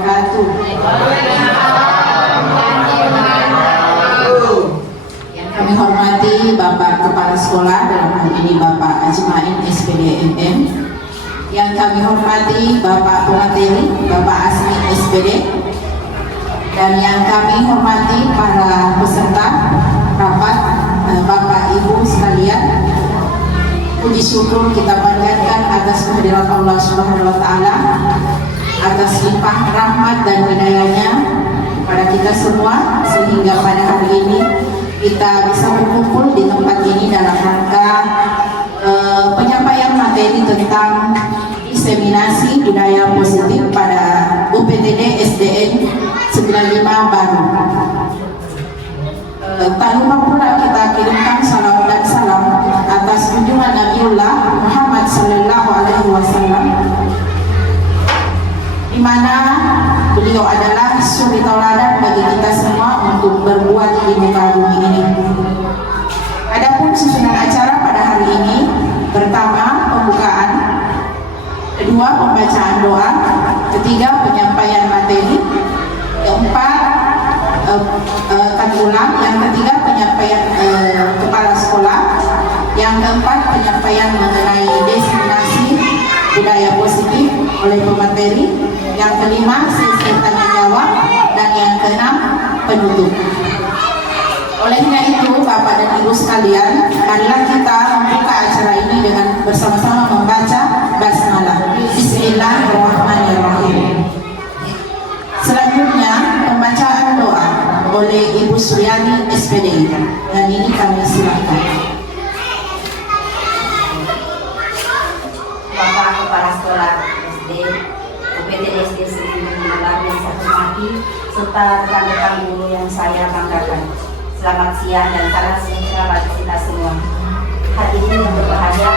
wabarakatuh. Yang kami hormati Bapak Kepala Sekolah, dalam hal ini Bapak Ajmain SPD MM. Yang kami hormati Bapak Pemateri, Bapak Asmi SPD. Dan yang kami hormati para peserta rapat, Bapak Ibu sekalian. Puji syukur kita panjatkan atas kehadiran Allah Subhanahu wa Ta'ala, atas limpah rahmat dan hidayahnya kepada kita semua, sehingga pada hari ini kita bisa berkumpul di tempat ini dalam rangka penyampaian materi tentang diseminasi budaya positif pada UPTD SDN 95 baru. Tak lupa pula kita kirimkan salawat dan salam atas kunjungan Nabiullah Muhammad Sallallahu Alaihi Wasallam, di mana beliau adalah suri tauladan bagi kita semua untuk berbuat di muka bumi ini. Adapun susunan acara pada hari ini, pertama pembukaan, kedua pembacaan doa, ketiga penyampaian materi, keempat ulang, yang ketiga penyampaian kepala sekolah, yang keempat penyampaian mengenai diseminasi budaya positif oleh pemateri, yang kelima sesi tanya jawab, dan yang keenam penutup. Olehnya itu, Bapak dan Ibu sekalian, marilah kita membuka acara ini dengan bersama-sama membaca basmalah. Bismillahirrahmanirrahim. Selanjutnya pembacaan doa oleh Ibu Suryani SPD, dan ini kami silakan. Bapak Kepala Sekolah SD UPTD SD 95 yang saya hormati, serta rekan-rekan guru yang saya banggakan. Selamat siang dan salam sejahtera bagi kita semua. Hadirin yang berbahagia,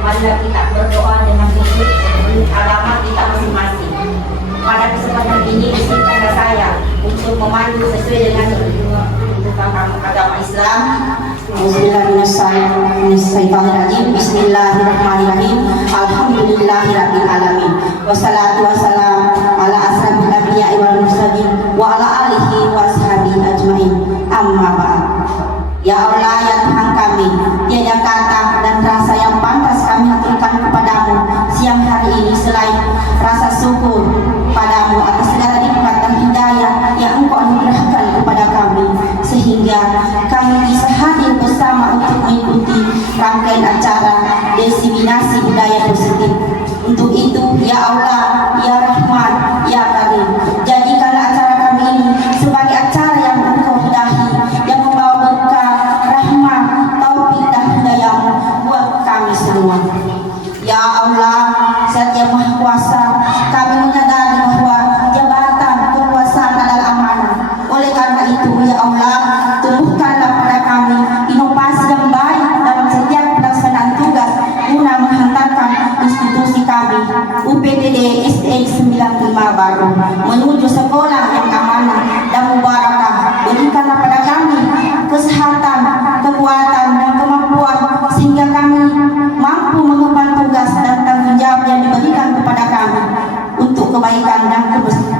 marilah kita berdoa dengan jujur di alamat kita masing-masing. Pada kesempatan ini izinkanlah saya untuk memandu sesuai dengan tuntutan agama Islam. Bismillahirrahmanirrahim. Bismillahirrahmanirrahim. Alhamdulillahirabbil alamin. Wassalatu wassalamu ala asrafil anbiya'i wal mursalin wa ala alihi wa ashabihi ajmain. Amma ba'd. Ya Allah, ya Tuhan kami, tiada kata dan rasa yang pantas kami haturkan kepadamu siang hari ini selain rasa syukur padamu atas segala nikmat dan hidayah yang Engkau anugerahkan kepada kami, sehingga kami bisa hadir bersama untuk mengikuti rangkaian acara diseminasi budaya positif. Untuk itu, ya Allah, ya Rahman, ya Karim, jadikanlah acara kami ini sebagai acara yang Engkau hidahi, yang membawa berkah, rahmat, taufik dan hidayah buat kami semua. Ya Allah, Zat yang Maha Kuasa, kami menyadari bahwa jabatan kekuasaan adalah amanah. Oleh karena itu, ya Allah, tumbuhkanlah pada kami inovasi yang baik dalam setiap pelaksanaan tugas guna menghantarkan institusi kami UPTD SDN 95 baru menuju sekolah yang amanah dan mubarakah. Berikanlah pada kami kesehatan, kekuatan dan kemampuan sehingga kami mampu mengemban tugas dan tanggung jawab yang diberikan kepada kami untuk kebaikan dan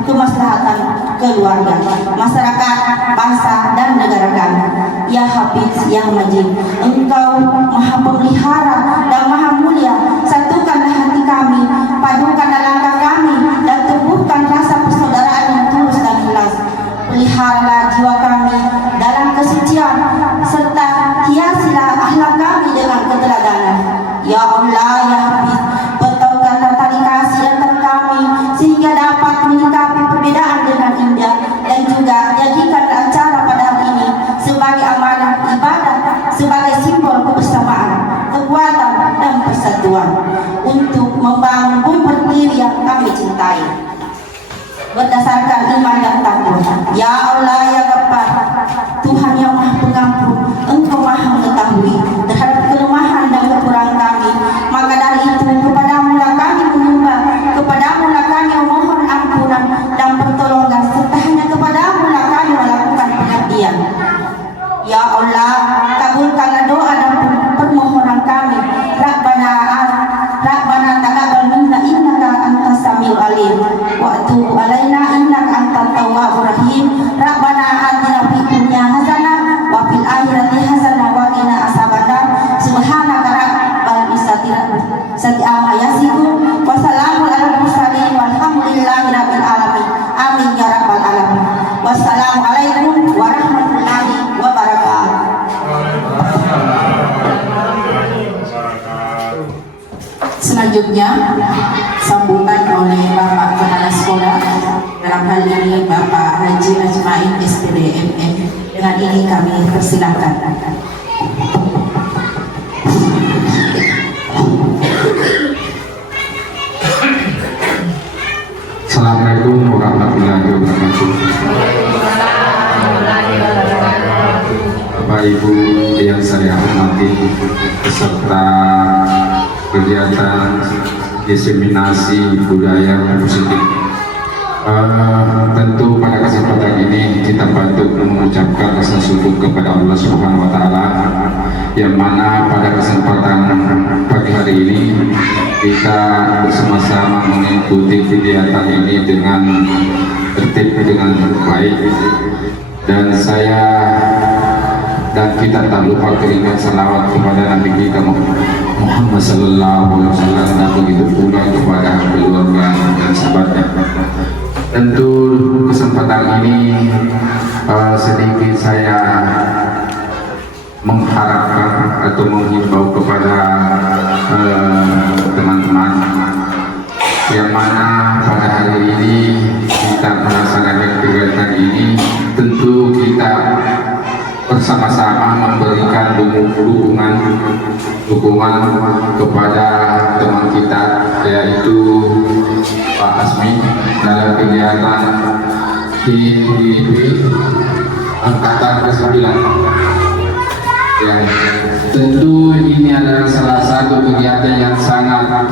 kemaslahatan keluarga, masyarakat, bangsa dan negara kami. Ya Hafiz, ya Majid, Engkau Maha Pemelihara dan Maha Mulia. Satukanlah hati kami, padukanlah langkah kami, dan tumbuhkan rasa persaudaraan yang tulus dan ikhlas. Peliharalah jiwa kami dalam kesucian, serta hiasilah akhlak kami dengan keteladanan. Ya Allah, ya Hafiz, pertaukanlah tali kasih antara kami sehingga dapat menyikapi perbedaan dengan indah, dan juga jadikan acara pada hari ini sebagai amanah ibadah, sebagai simbol kebersamaan, kekuatan dan persatuan untuk membangun bumi pertiwi yang kami cintai berdasarkan iman dan takwa. Ya Allah, ya Ghaffar, Tuhan yang Maha Pengampun, Engkau Maha mengetahui terhadap kelemahan dan kekurangan kami. Maka dari itu, kepadamu lah kami menyembah, kepadamu lah kami memohon ampunan dan pertolongan, serta hanya kepadamu lah kami melakukan pengabdian. Ya Allah, kabulkanlah doa dan permohonan kami. Rabbana taqabbal minna innaka antas samiul alim wa tub alaina Selanjutnya sambutan oleh Bapak Kepala Sekolah, dalam hal ini Bapak Haji Ajmain SPD MM. Dengan ini kami persilahkan. Assalamualaikum warahmatullahi wabarakatuh. Bapak Ibu yang saya hormati, peserta kegiatan diseminasi budaya positif. Tentu pada kesempatan ini kita patut mengucapkan rasa syukur kepada Allah Subhanahu wa Ta'ala, yang mana pada kesempatan pagi hari ini kita bersama-sama mengikuti kegiatan ini dengan tertib, dengan baik, dan saya dan kita tak lupa berikan salawat kepada Nabi kita Muhammad Sallallahu Alaihi Wasallam, dan begitu pula kepada keluarga dan sahabatnya. Tentu kesempatan ini sedikit saya mengharapkan atau menghimbau kepada teman-teman yang mana pada hari ini kita melaksanakan kegiatan ini. Tentu kita bersama-sama memberikan dukungan kepada teman kita, yaitu Pak Asmi, dalam kegiatan IDB Angkatan ke-9. Ya, tentu ini adalah salah satu kegiatan yang sangat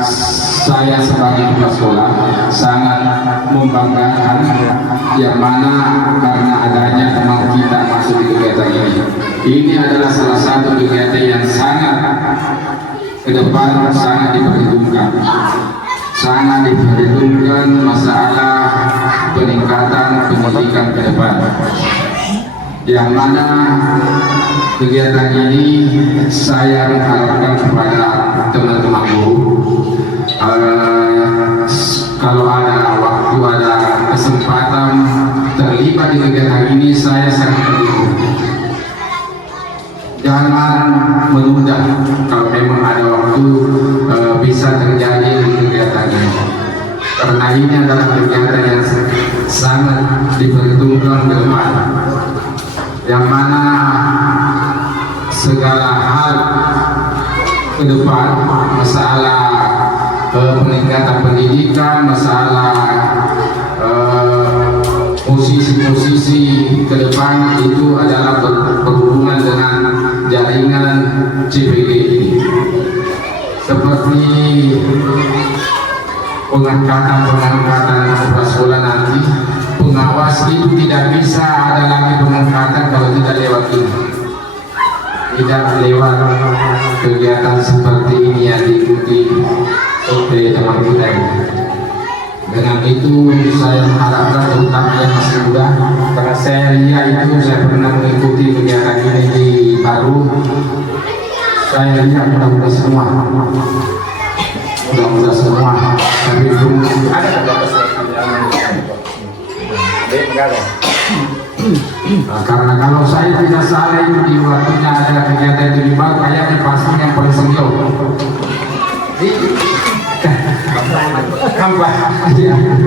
saya sebagai kepala sekolah sangat membanggakan, yang mana karena adanya teman kita masuk di kegiatan ini. Ini adalah salah satu kegiatan yang sangat ke depan sangat diperhitungkan. Sangat diperhitungkan masalah peningkatan pendidikan ke depan, yang mana kegiatan ini saya mengharapkan kepada teman-teman guru, kalau ada waktu, ada kesempatan terlibat di kegiatan ini, saya sangat mendukung. Jangan menunda, kalau memang ada waktu bisa terjadi di kegiatan ini, karena ini adalah kegiatan yang sangat diperhitungkan ke depan, yang mana segala hal ke depan, masalah peningkatan pendidikan, masalah posisi-posisi ke depan itu adalah berhubungan dengan jaringan CPD, seperti pengangkatan kepala sekolah nanti. Pengawas itu tidak bisa ada lagi pengangkatan kalau tidak lewat ini, tidak lewat kegiatan seperti ini yang diikuti oleh teman kita ini. Dengan itu saya mengharapkan, terutama yang masih muda, karena saya lihat itu, saya pernah mengikuti kegiatan ini di Paru, saya lihat mudah-mudah semua, tapi belum ada. Karena kalau saya tidak salah itu di waktunya ada kegiatan di Limau, kayaknya pasti yang paling senior.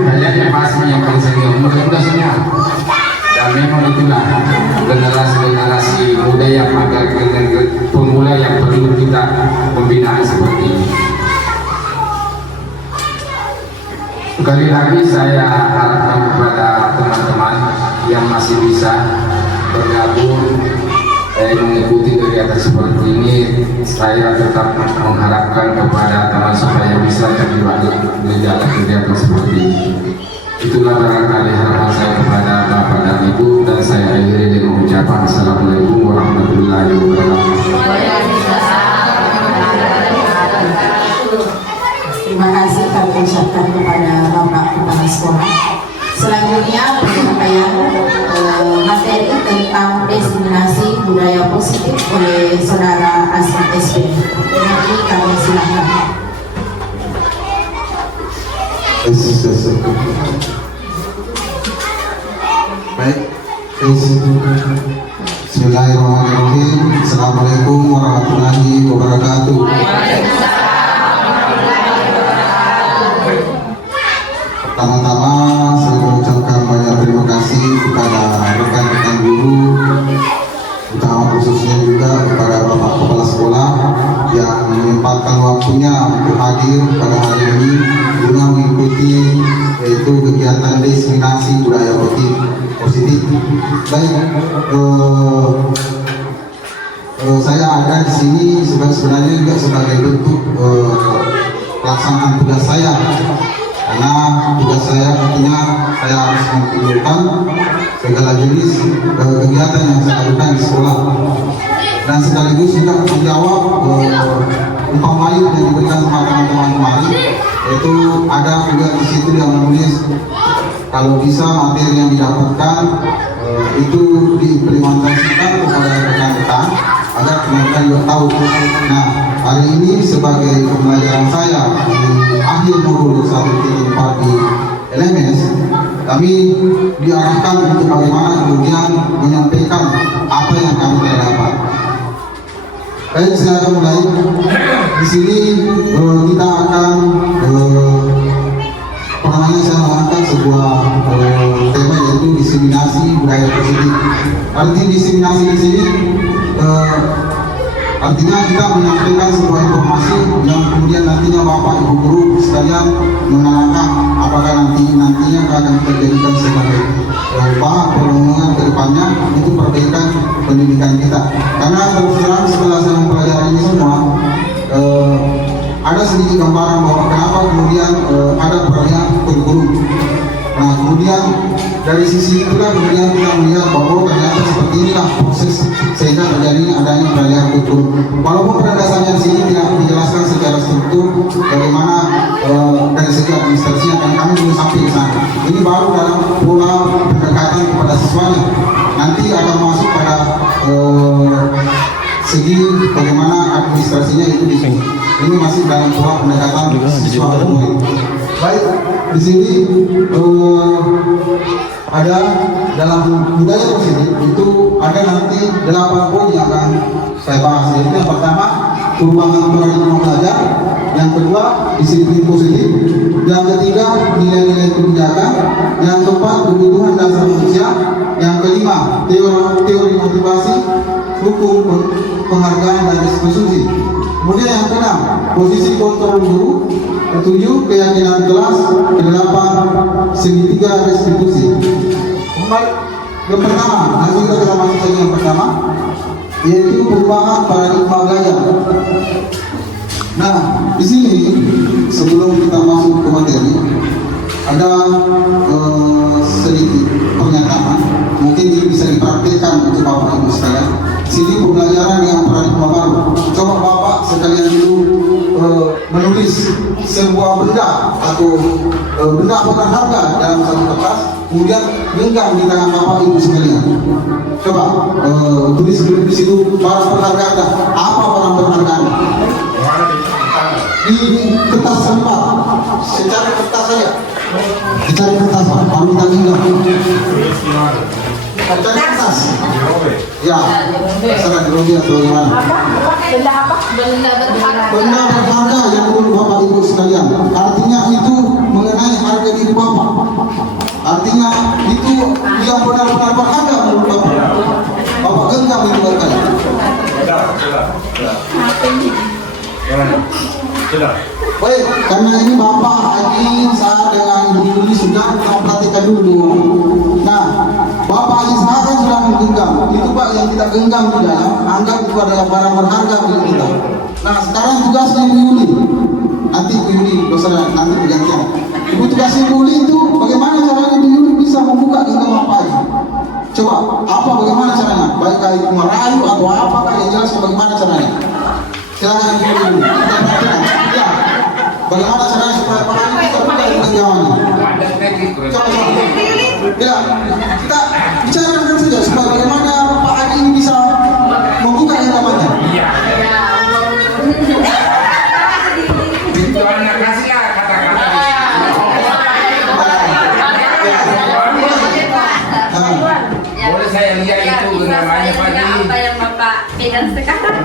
Kayaknya pasti yang paling senior, mudah-mudahan semua. Dan memang itulah generasi muda yang agar pemula yang perlu kita membina seperti ini. Sekali lagi saya harapkan kepada teman-teman yang masih bisa bergabung mengikuti kegiatan seperti ini, saya tetap mengharapkan kepada teman supaya bisa terlibat di dalam kegiatan seperti ini. Itulah barangkali harapan saya kepada Bapak dan Ibu, dan saya akhiri dengan ucapan Assalamualaikum warahmatullahi wabarakatuh. Terima kasih kami ucapkan kepada Bapak Kepala Sekolah. Selanjutnya penyampaian materi tentang diseminasi budaya positif oleh Saudara Asmi SPD. Dengan ini kami silakan. Baik, Bismillahirrahmanirrahim. Assalamualaikum warahmatullahi wabarakatuh. Baik, saya ada di sini sebenarnya juga sebagai bentuk pelaksanaan tugas saya, karena tugas saya artinya saya harus menunjukkan segala jenis kegiatan yang saya lakukan di sekolah, dan sekaligus juga menjawab umpan balik yang diberikan sama teman-teman kemarin, yaitu ada juga di situ yang menulis kalau bisa materi yang didapatkan itu diimplementasikan kepada rekan-rekan agar mereka juga tahu. Nah, hari ini sebagai pembelajaran saya di akhir modul 1.4 di LMS, kami diarahkan untuk bagaimana kemudian menyampaikan apa yang kami telah dapat. Baik, silakan mulai. Di sini kita akan pertamanya saya mengangkat sebuah tema, yaitu diseminasi budaya positif. Arti diseminasi di sini artinya kita menyampaikan sebuah informasi yang kemudian nantinya Bapak Ibu guru sekalian mengarahkan apakah nantinya akan kita jadikan sebagai bahan perlindungan ke depannya, itu perbaikan pendidikan kita. Karena terus terang setelah saya mempelajari ini semua, ada sedikit gambaran bahwa kenapa kemudian ada peralihan kurikulum. Nah, kemudian dari sisi itulah kemudian kita melihat bahwa ternyata seperti inilah proses sehingga terjadi adanya peralihan kurikulum. Walaupun pada dasarnya di sini tidak dijelaskan secara struktur bagaimana dari segi administrasinya, dan kami belum sampai ke sana. Ini baru dalam pola pendekatan kepada siswanya. Nanti akan masuk pada segi bagaimana administrasinya itu di sini. Ini masih dalam pola pendekatan siswa dan murid. Baik, di sini ada dalam budaya positif itu ada nanti 8 poin yang akan saya bahas. Yaitu yang pertama, perubahan paradigma belajar. Yang kedua, disiplin positif. Yang ketiga, nilai-nilai kebijakan. Yang keempat, kebutuhan dasar manusia. Yang kelima, teori motivasi, hukum penghargaan dan diskusi. Kemudian yang keenam, posisi kontrol guru. Ketujuh, keyakinan kelas. Kedelapan, segitiga restitusi. Yang pertama, langsung kita masuk saja yang pertama, yaitu perubahan paradigma belajar. Nah, di sini sebelum kita masuk ke materi, ada sedikit pernyataan. Mungkin ini bisa dipraktikkan untuk Bapak Ibu sekalian. Sini pembelajaran yang paradigma baru. Coba Bapak sekalian dulu menulis sebuah benda atau benda berharga dalam satu kertas, kemudian genggam di tangan Bapak Ibu sekalian. Coba tulis dulu di situ barang berharga Anda. Apa barang berharga Anda? Di kertas sempat, secara kertas saja. Dicari kertas Pak, baru kita genggam. Cari kertas. Ya, serah di Robi atau bagaimana? Benda apa? Benda berharga. Benda berharga yang dulu Bapak Ibu sekalian. Artinya itu mengenai harga diri Bapak. Artinya itu yang benar-benar berharga menurut Bapak. Bapak genggam itu harganya. Baik, karena ini Bapak Haji, saya dengan Ibu Yuli sudah memperhatikan dulu. Nah, Bapak Haji saya kan sudah menggenggam. Itu Pak yang kita genggam di dalam, anggap itu adalah barang berharga milik kita. Nah, sekarang tugasnya Ibu Yuli. Nanti Ibu Yuli, dosen nanti bergantian. Ibu tugas Ibu Yuli itu bagaimana caranya Ibu Yuli bisa membuka genggam Bapak Haji? Coba, bagaimana caranya? Baik itu merayu atau apakah yang jelas bagaimana caranya? Silakan Ibu Yuli, kita perhatikan. Ya, bagaimana caranya supaya Pak Haji bisa buka genggamannya? Coba. Ya, kita bicarakan saja supaya bagaimana Pak Haji ini bisa membuka genggamannya. Itu anak kasihlah kata-kata. Boleh saya lihat itu genggamannya Pak Haji? Apa yang Bapak pegang sekarang?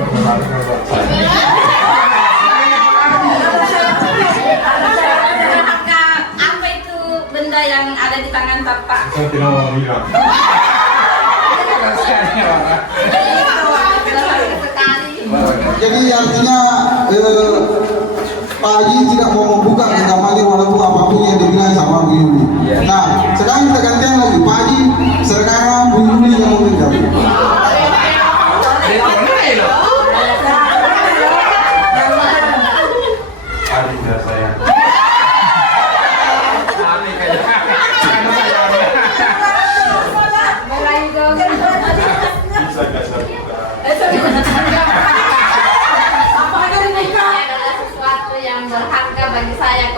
Apa itu benda yang ada di tangan Bapak? Jadi artinya Pak Haji tidak mau membuka genggamannya walaupun apapun yang dibilang sama Bu Yuli. Nah, sekarang kita gantian lagi. Pak Haji, sekarang Bu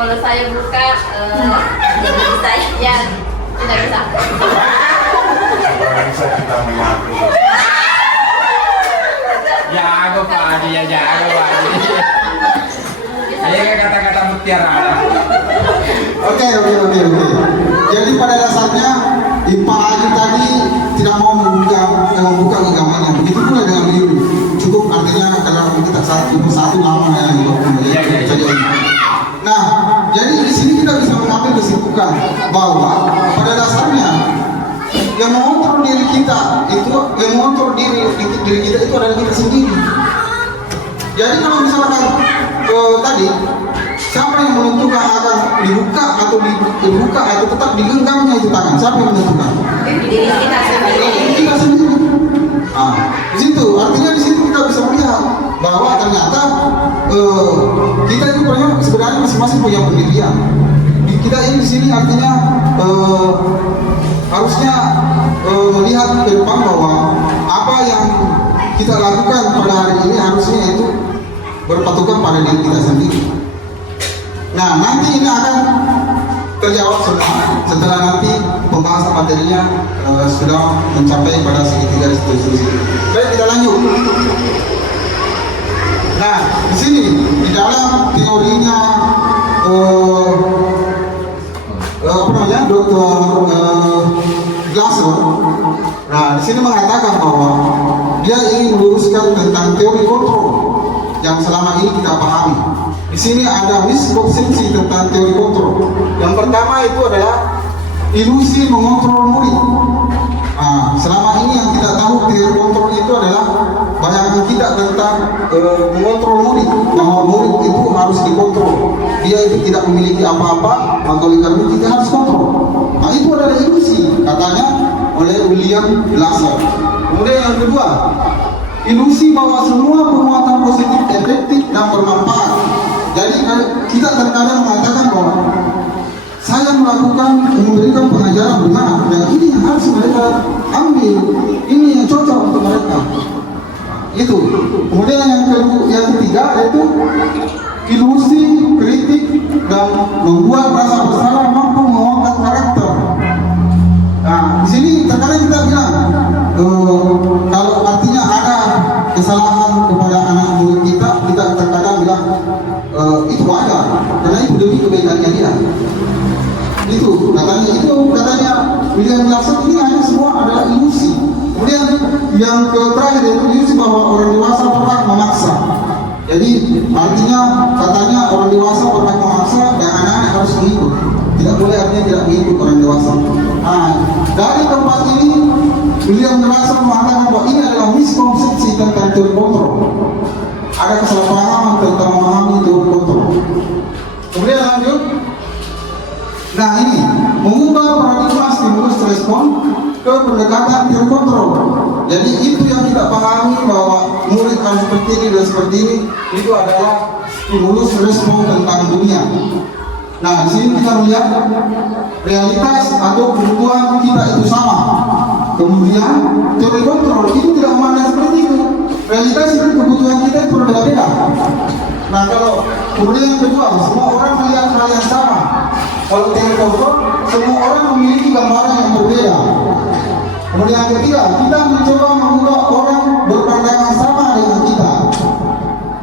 kalau saya buka saya ya tidak bisa. Jago Pak Haji, ya jago Pak Haji. Saya kata-kata mutiara. Oke. Jadi pada dasarnya Pak Haji tadi tidak mau membuka agamanya. Begitu pula dengan beliau. Cukup artinya kalau kita satu nama yang jadi. Nah, jadi di sini kita bisa mengambil kesimpulan bahwa pada dasarnya yang mengontrol diri kita itu, yang mengontrol diri kita itu adalah kita sendiri. Jadi kalau misalkan tadi siapa yang menentukan akan dibuka atau tetap digenggamnya itu tangan? Siapa yang menentukan? Diri kita sendiri. Kita sendiri. Nah, di situ artinya di situ kita bisa melihat bahwa ternyata kita itu sebenarnya masing-masing punya pendirian. Kita ini di sini artinya harusnya melihat ke depan bahwa apa yang kita lakukan pada hari ini harusnya itu berpatokan pada diri kita sendiri. Nah, nanti ini akan terjawab semua setelah nanti pembahasan materinya sudah mencapai pada segitiga diskusi. Baik, kita lanjut. Nah, di sini di dalam teorinya Dr. Glasser. Nah, di sini mengatakan bahwa dia ingin meluruskan tentang teori kontrol yang selama ini kita pahami. Di sini ada miskonsepsi tentang teori kontrol. Yang pertama itu adalah ilusi mengontrol murid. Nah, selama ini yang kita tahu teori kontrol itu adalah bayangan kita tentang mengontrol murid, bahwa murid itu harus dikontrol. Dia itu tidak memiliki apa-apa, maka oleh karena itu kita harus kontrol. Nah, itu adalah ilusi, katanya oleh William Glasser. Kemudian yang kedua, ilusi bahwa semua penguatan positif efektif dan bermanfaat. Jadi kita terkadang mengatakan bahwa saya memberikan pengajaran benar, dan ini yang harus mereka ambil, ini yang cocok untuk mereka. Itu. Kemudian yang ketiga yaitu ilusi kritik dan membuat rasa bersalah mampu mengangkat karakter. Nah, di sini terkadang kita bilang kalau artinya ada kesalahan kepada anak murid kita terkadang bilang itu wajar karena itu demi kebaikannya dia. Itu katanya William Glasser ini hanya semua adalah ilusi. Kemudian yang terakhir yaitu ilusi bahwa orang dewasa berhak memaksa. Jadi artinya katanya orang dewasa berhak memaksa dan anak-anak harus mengikut. Tidak boleh artinya tidak mengikut orang dewasa. Nah, dari tempat ini William Glasser mengatakan bahwa ini adalah miskonsepsi tentang teori kontrol. Ada kesalahpahaman tentang memahami teori kontrol. Kemudian lanjut. Nah, ini mengubah paradigma stimulus respon ke pendekatan teori kontrol. Jadi itu yang kita pahami bahwa murid harus seperti ini dan seperti ini, itu adalah stimulus respon tentang dunia. Nah, di sini kita melihat realitas atau kebutuhan kita itu sama. Kemudian teori kontrol itu tidak memandang seperti itu. Realitas itu kebutuhan kita itu berbeda-beda. Nah, kalau kemudian yang kedua, semua orang melihat hal yang sama. Kalau teori kontrol, semua orang memiliki gambaran yang berbeda. Kemudian yang ketiga, kita mencoba mengubah orang berpandangan sama dengan kita.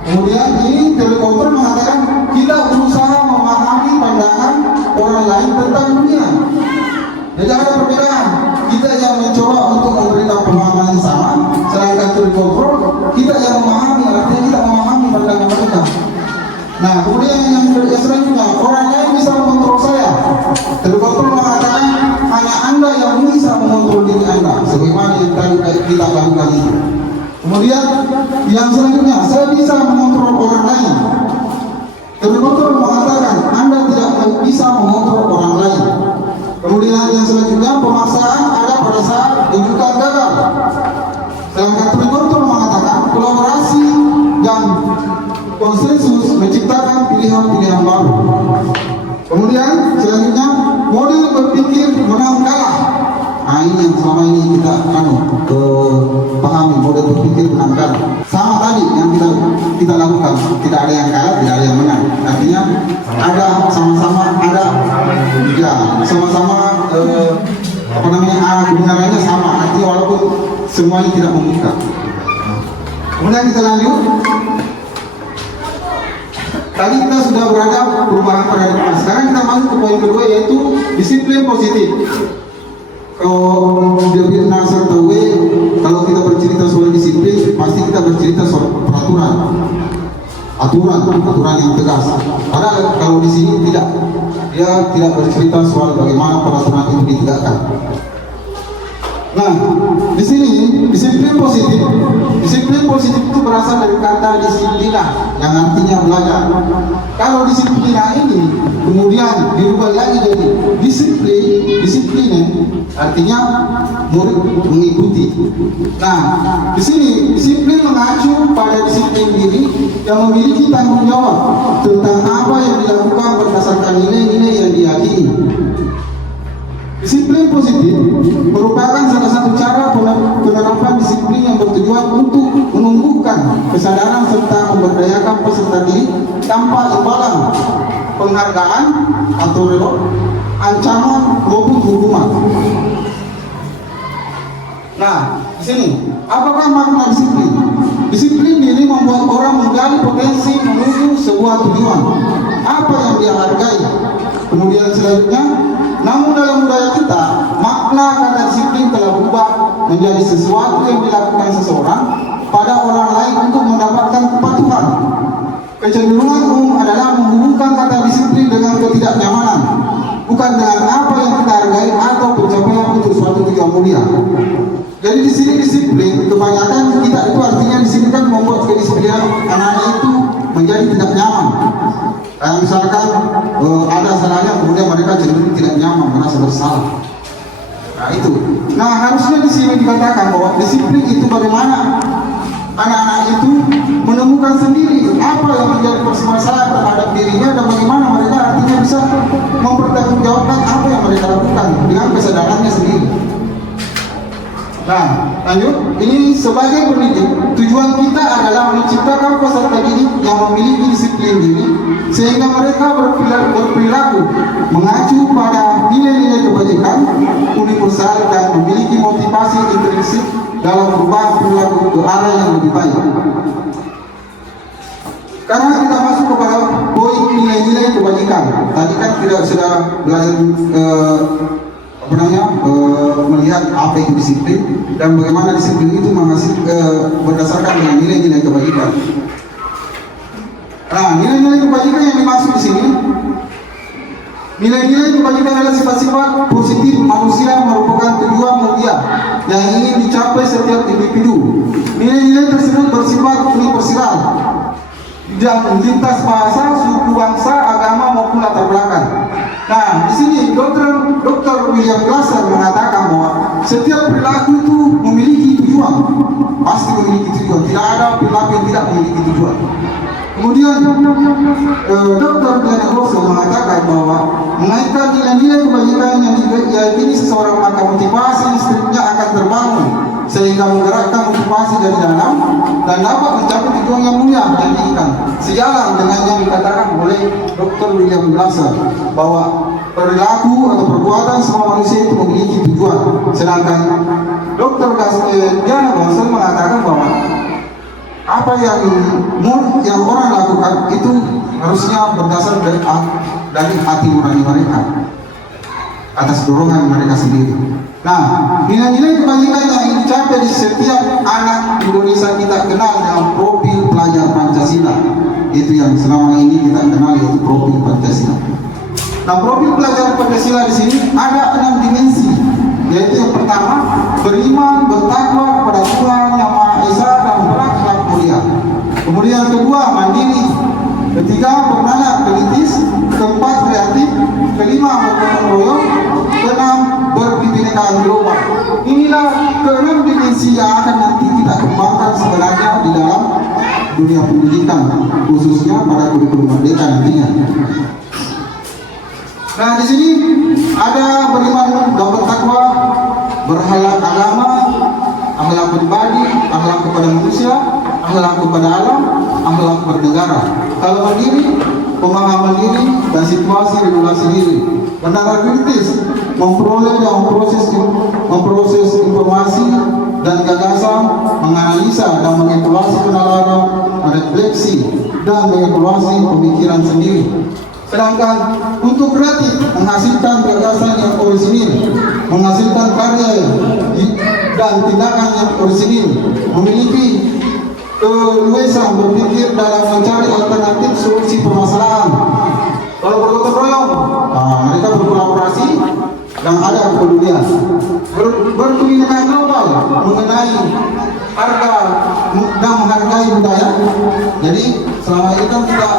Kemudian ini teori kontrol mengatakan kita berusaha memahami pandangan orang lain tentang dunia. Jadi ada perbedaan. Kita yang mencoba untuk memberikan pemahaman yang sama, sedangkan teori kontrol kita yang memahami, artinya kita memahami pandangan mereka. Nah, kemudian yang selanjutnya, orang lain bisa mengontrol saya. Teori kontrol mengatakan hanya Anda yang bisa mengontrol diri Anda, sebagaimana yang tadi kita lakukan ini. Kemudian yang selanjutnya, saya bisa mengontrol orang lain. Teori kontrol mengatakan Anda tidak bisa mengontrol orang lain. Kemudian yang selanjutnya, pemaksaan ada pada saat rujukan gagal. Sedangkan teori kontrol mengatakan kolaborasi dan konsensus menciptakan pilihan-pilihan baru. Kemudian selanjutnya model berpikir menang kalah. Nah, ini yang selama ini kita pahami model berpikir menangkan. Sama tadi yang kita lakukan, tidak ada yang kalah, tidak ada yang menang. Artinya ada sama-sama ada ya sama-sama kebenarannya sama. Artinya walaupun semuanya tidak membuka. Kemudian kita lanjut. Tadi kita sudah berada perubahan paradigma. Sekarang kita masuk ke poin kedua, yaitu disiplin positif. Kalau David Nasser tahu, kalau kita bercerita soal disiplin, pasti kita bercerita soal aturan yang tegas. Padahal kalau di sini dia tidak bercerita soal bagaimana peraturan itu ditegakkan. Nah, di sini disiplin positif itu berasal dari kata disiplina yang artinya belajar. Kalau disiplina ini kemudian dirubah lagi jadi disiplin artinya murid mengikuti. Nah, di sini disiplin mengacu pada disiplin diri yang memiliki tanggung jawab tentang apa yang dilakukan berdasarkan nilai-nilai yang diyakini. Disiplin positif merupakan salah satu cara penerapan disiplin yang bertujuan untuk menumbuhkan kesadaran serta memberdayakan peserta didik tanpa imbalan penghargaan atau reward, ancaman maupun hukuman. Nah, di sini apakah makna disiplin? Disiplin ini membuat orang menggali potensi menuju sebuah tujuan, apa yang dia hargai. Kemudian selanjutnya, namun dalam budaya kita, makna kata disiplin telah berubah menjadi sesuatu yang dilakukan seseorang pada orang lain untuk mendapatkan kepatuhan. Kecenderungan umum adalah menghubungkan kata disiplin dengan ketidaknyamanan, bukan dengan apa yang kita hargai atau pencapaian untuk suatu tujuan mulia. Jadi di sini disiplin, kebanyakan kita itu artinya di sini kan membuat kedisiplinan anak-anak itu menjadi tidak nyaman. Misalkan ada salahnya, kemudian mereka cenderung tidak nyaman, merasa bersalah. Nah itu. Nah harusnya di sini dikatakan bahwa disiplin itu bagaimana anak-anak itu menemukan sendiri apa yang menjadi permasalahan terhadap dirinya dan bagaimana mereka artinya bisa mempertanggungjawabkan apa yang mereka lakukan dengan kesadarannya sendiri. Nah, lanjut. Ini sebagai pendidik, tujuan kita adalah menciptakan peserta didik yang memiliki disiplin diri, sehingga mereka berperilaku mengacu pada nilai-nilai kebajikan universal dan memiliki motivasi intrinsik dalam perubahan perilaku ke arah yang lebih baik. Karena kita masuk kepada poin nilai-nilai kebajikan. Tadi kan kita sudah belajar melihat apa itu disiplin dan bagaimana disiplin itu berdasarkan dengan nilai-nilai kebajikan. Nah, nilai-nilai kebajikan yang dimaksud di sini, nilai-nilai kebajikan adalah sifat-sifat positif manusia merupakan tujuan mulia yang ingin dicapai setiap individu. Nilai-nilai tersebut bersifat universal dan lintas bahasa, suku, bangsa, agama maupun latar belakang. Nah, di sini Dr. William Glasser mengatakan bahwa setiap perilaku itu memiliki tujuan, pasti memiliki tujuan. Tidak ada perilaku yang tidak memiliki tujuan. Kemudian Dr. Glenn Russell mengatakan bahwa mengaitkan nilai-nilai kebajikan yang diyakini seseorang, maka motivasi listriknya akan terbangun sehingga menggerakkan motivasi dari dalam dan dapat mencapai tujuan yang mulia yang diinginkan. Sejalan dengan yang dikatakan oleh Dr. William Glasser bahwa perilaku atau perbuatan semua manusia itu memiliki tujuan. Sedangkan Dr. Diana Gosel mengatakan bahwa apa yang orang lakukan itu harusnya berdasar dari hati nurani mereka, atas dorongan mereka sendiri. Nah, nilai-nilai kebajikan yang ingin dicapai di setiap anak Indonesia kita kenal dengan profil pelajar Pancasila. Itu yang selama ini kita kenal, yaitu profil Pancasila. Nah, profil pelajar Pancasila di sini ada 6 dimensi, yaitu yang pertama, beriman, bertakwa kepada Tuhan Yang Maha Esa dan berakhlak mulia. Kemudian yang kedua, mandiri. Ketiga, bernada elitis. Keempat, kreatif. Kelima, bergotong royong. Keenam, berkebinekaan global. Inilah ke-6 dimensi yang akan nanti kita kembangkan sebenarnya di dalam dunia pendidikan, khususnya pada kurikulum merdeka nantinya. Nah, di sini ada beriman dan bertakwa, berakhlak agama, akhlak pribadi, akhlak kepada manusia, akhlak kepada alam, akhlak bernegara. Kalau mandiri, pemahaman diri dan situasi regulasi diri, bernegara kritis, memperoleh dan memproses informasi dan gagasan, menganalisa dan mengevaluasi penalaran, merefleksi dan mengevaluasi pemikiran sendiri. Sedangkan untuk kreatif, menghasilkan gagasan yang orisinil, menghasilkan karya dan tindakan yang orisinil, memiliki keluasan berpikir dalam mencari alternatif solusi permasalahan. Kalau bergotong royong, mereka berkolaborasi dan ada kepedulian. Berkebinekaan global mengenai harga dan menghargai budaya. Jadi selama ini kan kita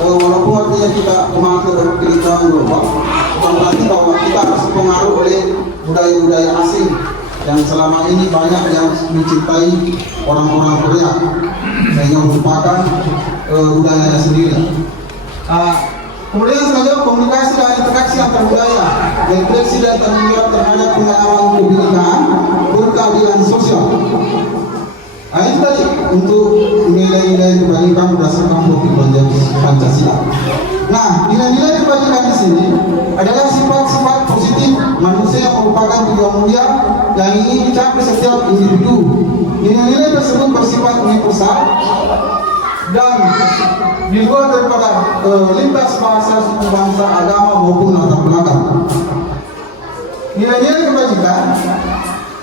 walaupun artinya kita memahami kebinekaan global, bukan berarti bahwa kita harus dipengaruhi oleh budaya-budaya asing yang selama ini banyak yang mencintai orang-orang Korea sehingga merupakan budayanya sendiri. Kemudian selanjutnya komunikasi dan interaksi antar budaya, refleksi dan tanggung jawab terhadap pengalaman kebinekaan berkeadilan sosial. Itu tadi untuk nilai-nilai kebajikan berdasarkan profil Pancasila. Nah, nilai-nilai kebajikan di sini adalah sifat-sifat positif manusia yang merupakan tujuan mulia yang ingin dicapai setiap individu. Nilai-nilai tersebut bersifat universal dan di luar daripada lintas bahasa, suku bangsa, agama maupun latar belakang. Nilai-nilai kebajikan.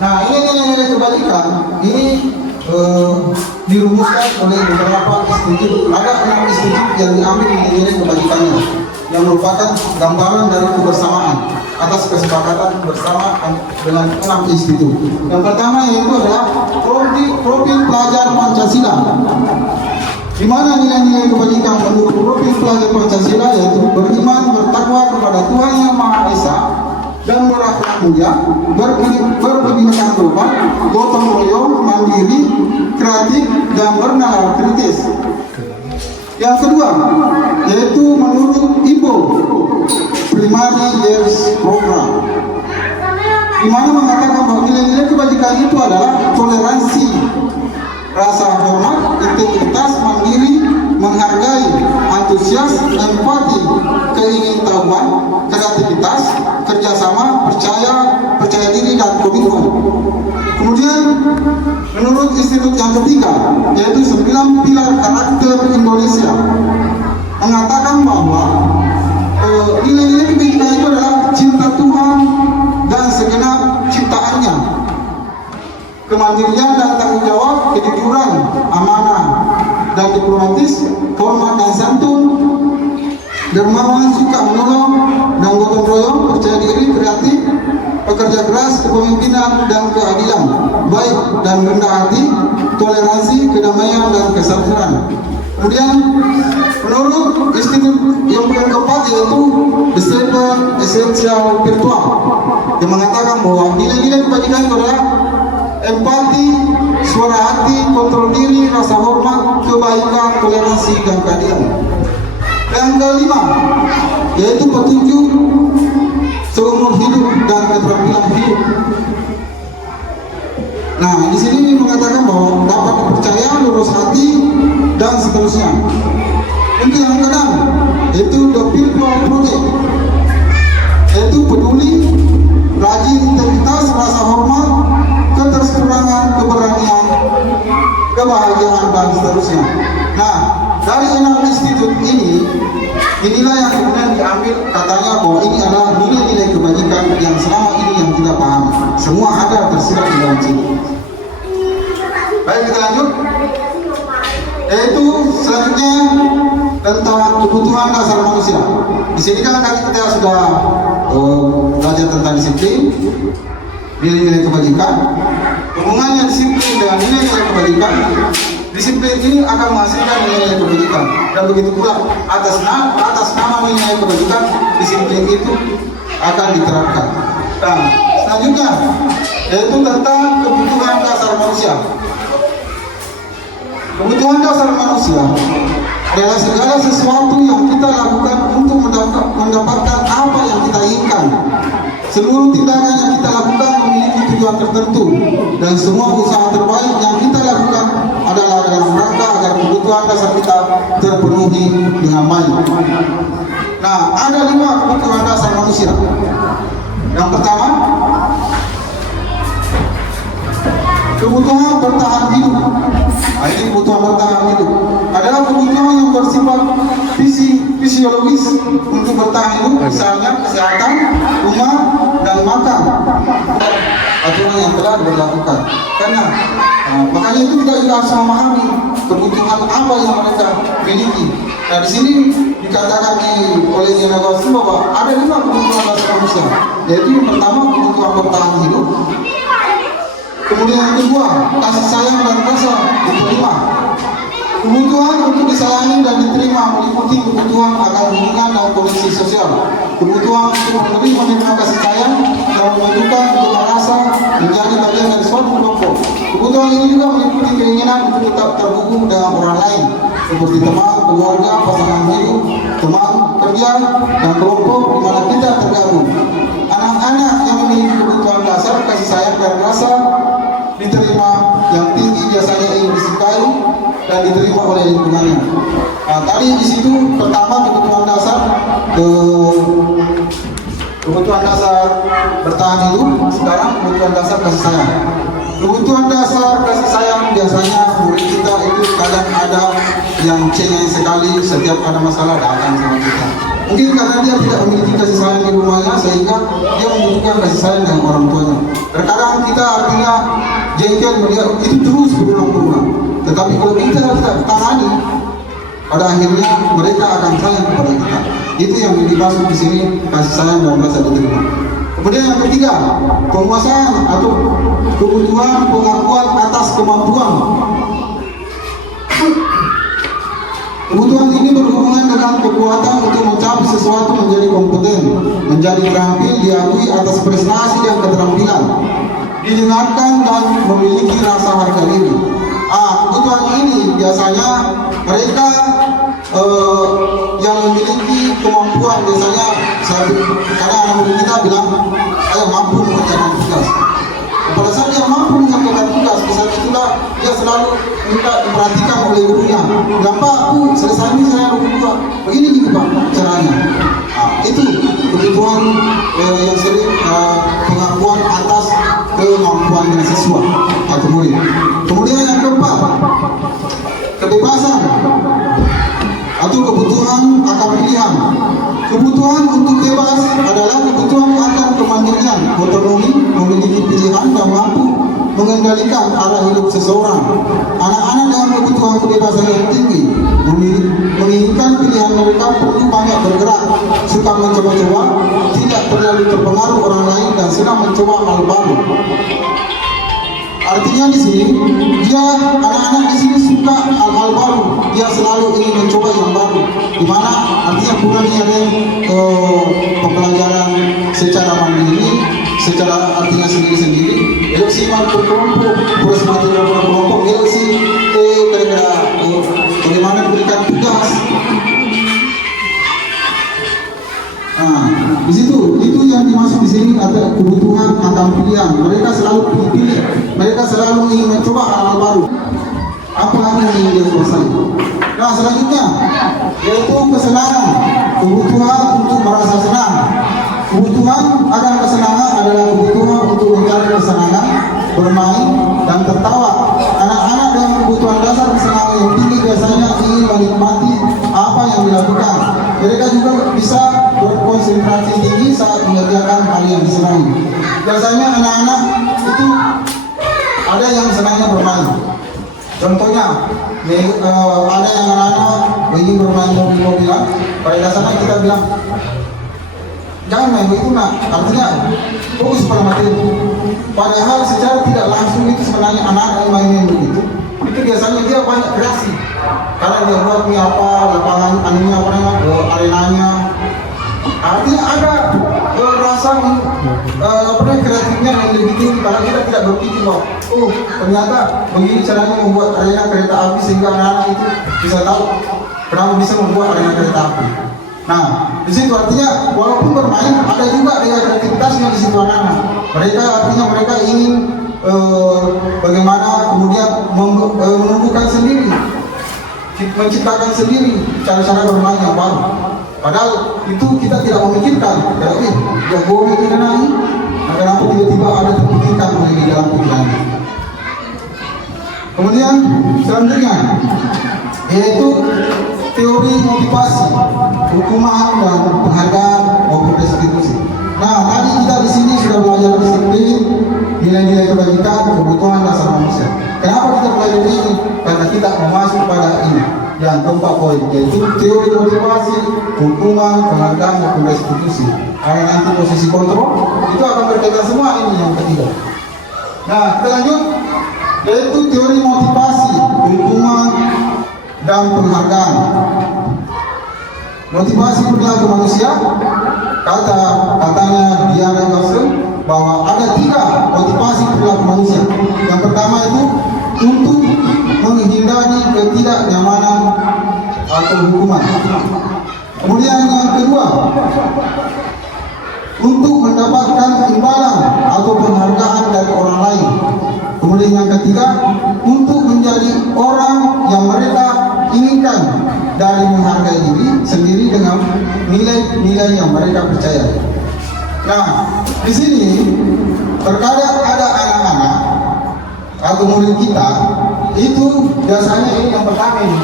Nah, ini nilai-nilai kebajikan ini dirumuskan oleh beberapa institut. Ada 6 institut yang diambil nilai-nilai kebajikannya, yang merupakan gambaran dari kebersamaan atas kesepakatan bersama dengan 6 institut. Yang pertama yaitu adalah profil pelajar Pancasila, di mana nilai-nilai kebajikan menurut profil pelajar Pancasila yaitu beriman, bertakwa kepada Tuhan Yang Maha Esa dan berakhlak mulia, berkebinekaan global, gotong royong, mandiri, kreatif, dan bernalar kritis. Yang kedua yaitu menurut IPO, Primary Years Program, di mana mengatakan bahwa nilai-nilai kebajikan itu adalah toleransi, rasa hormat, integritas, mandiri, menghargai, antusias, empati, keingintahuan, kreativitas, kerjasama, percaya diri, dan komitmen. Kemudian menurut institut yang ketiga yaitu 9 pilar karakter Indonesia, mengatakan bahwa nilai-nilai kebajikan itu adalah cinta Tuhan dan segenap ciptaannya, kemandirian dan tanggung jawab, kejujuran, amanah dan diplomatis, hormat dan santun, dermawan, suka menolong dan gotong royong, percaya diri, kreatif, pekerja keras, kepemimpinan dan keadilan, baik dan rendah hati, toleransi, kedamaian dan kesatuan. Kemudian menurut institut yang keempat yaitu The Seven Essential Virtual, yang mengatakan bahwa nilai-nilai kebajikan adalah empati, suara hati, kontrol diri, rasa hormat, kebaikan, toleransi, dan keadilan. Yang kelima yaitu petunjuk seumur hidup dan keterampilan hidup. Nah, di sini mengatakan bahwa dapat dipercaya, lurus hati, dan seterusnya. Untuk yang keenam yaitu The People Project, yaitu peduli, rajin, integritas, rasa hormat, keterserangan, keberanian, kebahagiaan, dan seterusnya. Nah, dari 6 institut ini, inilah yang kemudian diambil katanya bahwa ini adalah nilai-nilai kebajikan yang selama ini yang kita pahami. Semua ada tersirat di dalam sini. Baik, kita lanjut. Yaitu selanjutnya tentang kebutuhan dasar manusia. Di sini kan tadi kita sudah belajar tentang disiplin, nilai-nilai kebajikan, hubungannya disiplin dengan nilai-nilai kebajikan. Disiplin ini akan menghasilkan nilai-nilai kebajikan, dan begitu pula atas nama nilai kebajikan, disiplin itu akan diterapkan. Nah, selanjutnya yaitu tentang kebutuhan dasar manusia. Kebutuhan dasar manusia adalah segala sesuatu yang kita lakukan untuk mendapatkan apa yang kita inginkan. Seluruh tindakan yang kita lakukan memiliki tujuan tertentu dan semua usaha terbaik yang kita lakukan adalah dalam rangka agar kebutuhan dasar kita terpenuhi dengan baik. Nah, ada 5 kebutuhan dasar manusia. Yang pertama, kebutuhan bertahan hidup. Nah, ini kebutuhan bertahan hidup adalah kebutuhan yang bersifat fisiologis untuk bertahan hidup, misalnya kesehatan, rumah, dan makan. Aturan yang telah berlakukan. Karena makanya itu kita juga harus memahami kebutuhan apa yang mereka miliki. Nah, di sini dikatakan oleh Nagawasi bahwa ada 5 kebutuhan dasar manusia, yaitu yang pertama kebutuhan bertahan hidup. Kemudian yang kedua, kasih sayang dan rasa diterima. Kebutuhan untuk disayangi dan diterima meliputi kebutuhan akan hubungan dan koneksi sosial. Kebutuhan untuk menerima kasih sayang dan membutuhkan untuk merasa menjadi bagian dari suatu kelompok. Kebutuhan ini juga meliputi keinginan untuk tetap terhubung dengan orang lain, seperti teman, keluarga, pasangan hidup, teman kerja, dan kelompok di mana kita tergabung. Anak-anak yang memiliki kebutuhan dasar kasih sayang dan rasa diterima yang tinggi biasanya ingin disukai dan diterima oleh lingkungannya. Nah, tadi di situ pertama kebutuhan dasar bertahan hidup, sekarang kebutuhan dasar kasih sayang. Kebutuhan dasar kasih sayang biasanya murid kita itu kadang ada yang cengeng sekali, setiap ada masalah datang sama kita. Mungkin karena dia tidak memiliki kasih sayang di rumahnya sehingga dia membutuhkan kasih sayang dengan orang tuanya. Terkadang kita artinya jengkel melihat itu terus berulang-ulang. Tetapi kalau kita tidak tangani, pada akhirnya mereka akan sayang kepada kita. Itu yang dimaksud di sini kasih sayang dan rasa diterima. Kemudian yang ketiga, penguasaan atau kebutuhan pengakuan atas kemampuan. Kebutuhan ini berhubungan dengan kekuatan untuk mencapai sesuatu, menjadi kompeten, menjadi terampil, diakui atas prestasi dan keterampilan, didengarkan dan memiliki rasa harga diri. Kebutuhan ini biasanya mereka yang memiliki kemampuan, biasanya karena anak kita bilang saya mampu mengerjakan tugas. Pada saat dia mampu mengerjakan tugas, saat itulah dia selalu minta diperhatikan oleh gurunya. Kenapa aku selesai ini saya berdua? Begini juga Pak caranya. Itu kebutuhan yang sering pengakuan atas kemampuan siswa atau murid. Kemudian yang keempat, kebebasan atau kebutuhan akan pilihan. Kebutuhan untuk bebas adalah kebutuhan akan kemandirian, otonomi, memiliki pilihan dan mampu mengendalikan arah hidup seseorang. Anak-anak dengan kebutuhan kebebasan yang tinggi menginginkan pilihan mereka perlu banyak bergerak, suka mencoba-coba, tidak terlalu terpengaruh orang lain dan senang mencoba hal baru. Artinya di sini anak-anak di sini suka hal-hal baru, dia selalu ingin mencoba yang baru. Di mana artinya bukan ada pembelajaran secara mandiri, secara artinya sendiri-sendiri. Elok sih berkelompok, terus materi berkelompok, elok sih bagaimana diberikan tugas. Di situ itu yang dimaksud di sini ada kebutuhan akan pilihan. Mereka selalu pilih, mereka selalu ingin mencoba hal-hal baru. Apa lagi yang ingin dia selesai? Nah, selanjutnya yaitu kesenangan, kebutuhan untuk merasa senang. Kebutuhan akan kesenangan adalah kebutuhan untuk mencari kesenangan, bermain dan tertawa. Anak-anak dengan kebutuhan dasar kesenangan yang tinggi biasanya ingin menikmati apa yang dilakukan. Mereka juga bisa berkonsentrasi tinggi saat mengerjakan hal yang disenangi. Biasanya anak-anak itu ada yang senangnya bermain. Contohnya, ada yang anak-anak ingin bermain mobil-mobilan. Pada dasarnya kita bilang, jangan main begitu nak, artinya fokus pada materi. Padahal secara tidak langsung itu sebenarnya anak-anak yang main begitu, itu biasanya dia banyak kreasi. Karena dia buat lapangan arenanya. Artinya ada rasa kreatifnya yang lebih tinggi karena kita tidak berpikir bahwa ternyata begini caranya membuat arena kereta api sehingga anak-anak itu bisa tahu kenapa bisa membuat arena kereta api. Nah, di situ artinya walaupun bermain ada juga dengan aktivitasnya di situ anak-anak. Mereka artinya mereka ingin bagaimana kemudian menumbuhkan sendiri, menciptakan sendiri cara-cara bermain yang baru. Padahal itu kita tidak memikirkan, tapi ya boleh dikenai. Kenapa tiba-tiba ada terpikirkan di dalam pikiran. Kemudian selanjutnya yaitu teori motivasi, hukuman dan penghargaan maupun restitusi. Nah, tadi kita di sini sudah belajar disiplin, nilai-nilai kebajikan, kebutuhan dasar manusia. Kenapa kita belajar ini? Karena kita masuk pada ini. Yang keempat poin yaitu teori motivasi, hukuman, penghargaan maupun restitusi. Karena nanti posisi kontrol itu akan berkaitan semua ini yang ketiga. Nah, kita lanjut yaitu teori motivasi, hukuman dan penghargaan. Motivasi perilaku manusia, katanya Diana Gosling bahwa ada 3 motivasi perilaku manusia. Yang pertama itu untuk menghindari ketidaknyamanan atau hukuman. Kemudian yang kedua untuk mendapatkan imbalan atau penghargaan dari orang lain. Kemudian yang ketiga untuk menjadi orang yang mereka inginkan dari menghargai diri sendiri dengan nilai-nilai yang mereka percaya. Nah, di sini terkadang ada anak-anak atau murid kita itu biasanya ini yang pertama ini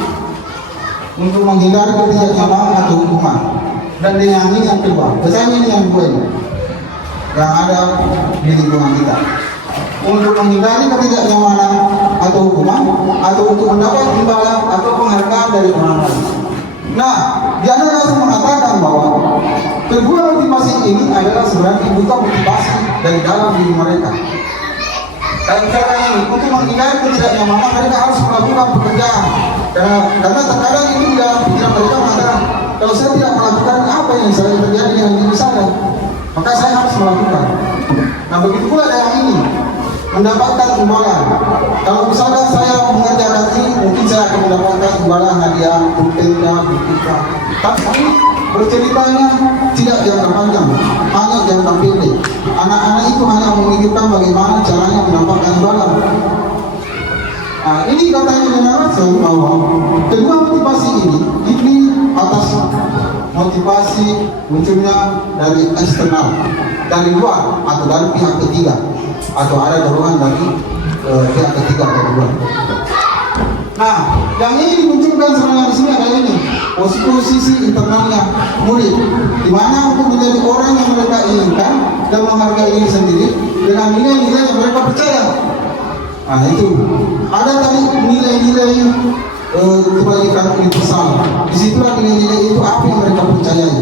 untuk menghindari ketidaknyamanan atau hukuman, dan yang ini yang kedua. Biasanya ini yang dua ini yang ada di lingkungan kita. Untuk menghindari ketidaknyamanan atau hukuman, atau untuk mendapat imbalan atau penghargaan dari orang lain. Nah, dia langsung mengatakan bahwa kedua motivasi ini adalah sebenarnya bukan motivasi dari dalam diri mereka. Dan karena ini untuk menghindari ketidaknyamanan mereka harus melakukan pekerjaan. Karena terkadang itu di dalam pikiran mereka mengatakan, kalau saya tidak melakukan apa yang saya terjadi dengan diri saya, maka saya harus melakukan. Nah, begitu pula dengan ini, mendapatkan imbalan. Kalau misalkan saya mengerjakan ini, mungkin saya akan mendapatkan imbalan hadiah, pulpennya, bukunya. Tapi berceritanya tidak jangka panjang, hanya jangka pendek. Anak-anak itu hanya memikirkan bagaimana caranya mendapatkan imbalan. Nah, ini katanya dengan bahwa kedua motivasi ini atas motivasi munculnya dari eksternal, dari luar atau dari pihak ketiga, atau ada dorongan dari pihak ketiga dari luar. Nah, yang ini dimunculkan sebenarnya di sini adalah ini posisi internalnya murid, di mana untuk menjadi orang yang mereka inginkan dan menghargai diri sendiri dengan nilai-nilai yang mereka percaya. Nah, itu ada tadi nilai-nilai kebaikan universal. Disitulah nilai-nilai itu apa yang mereka percayai.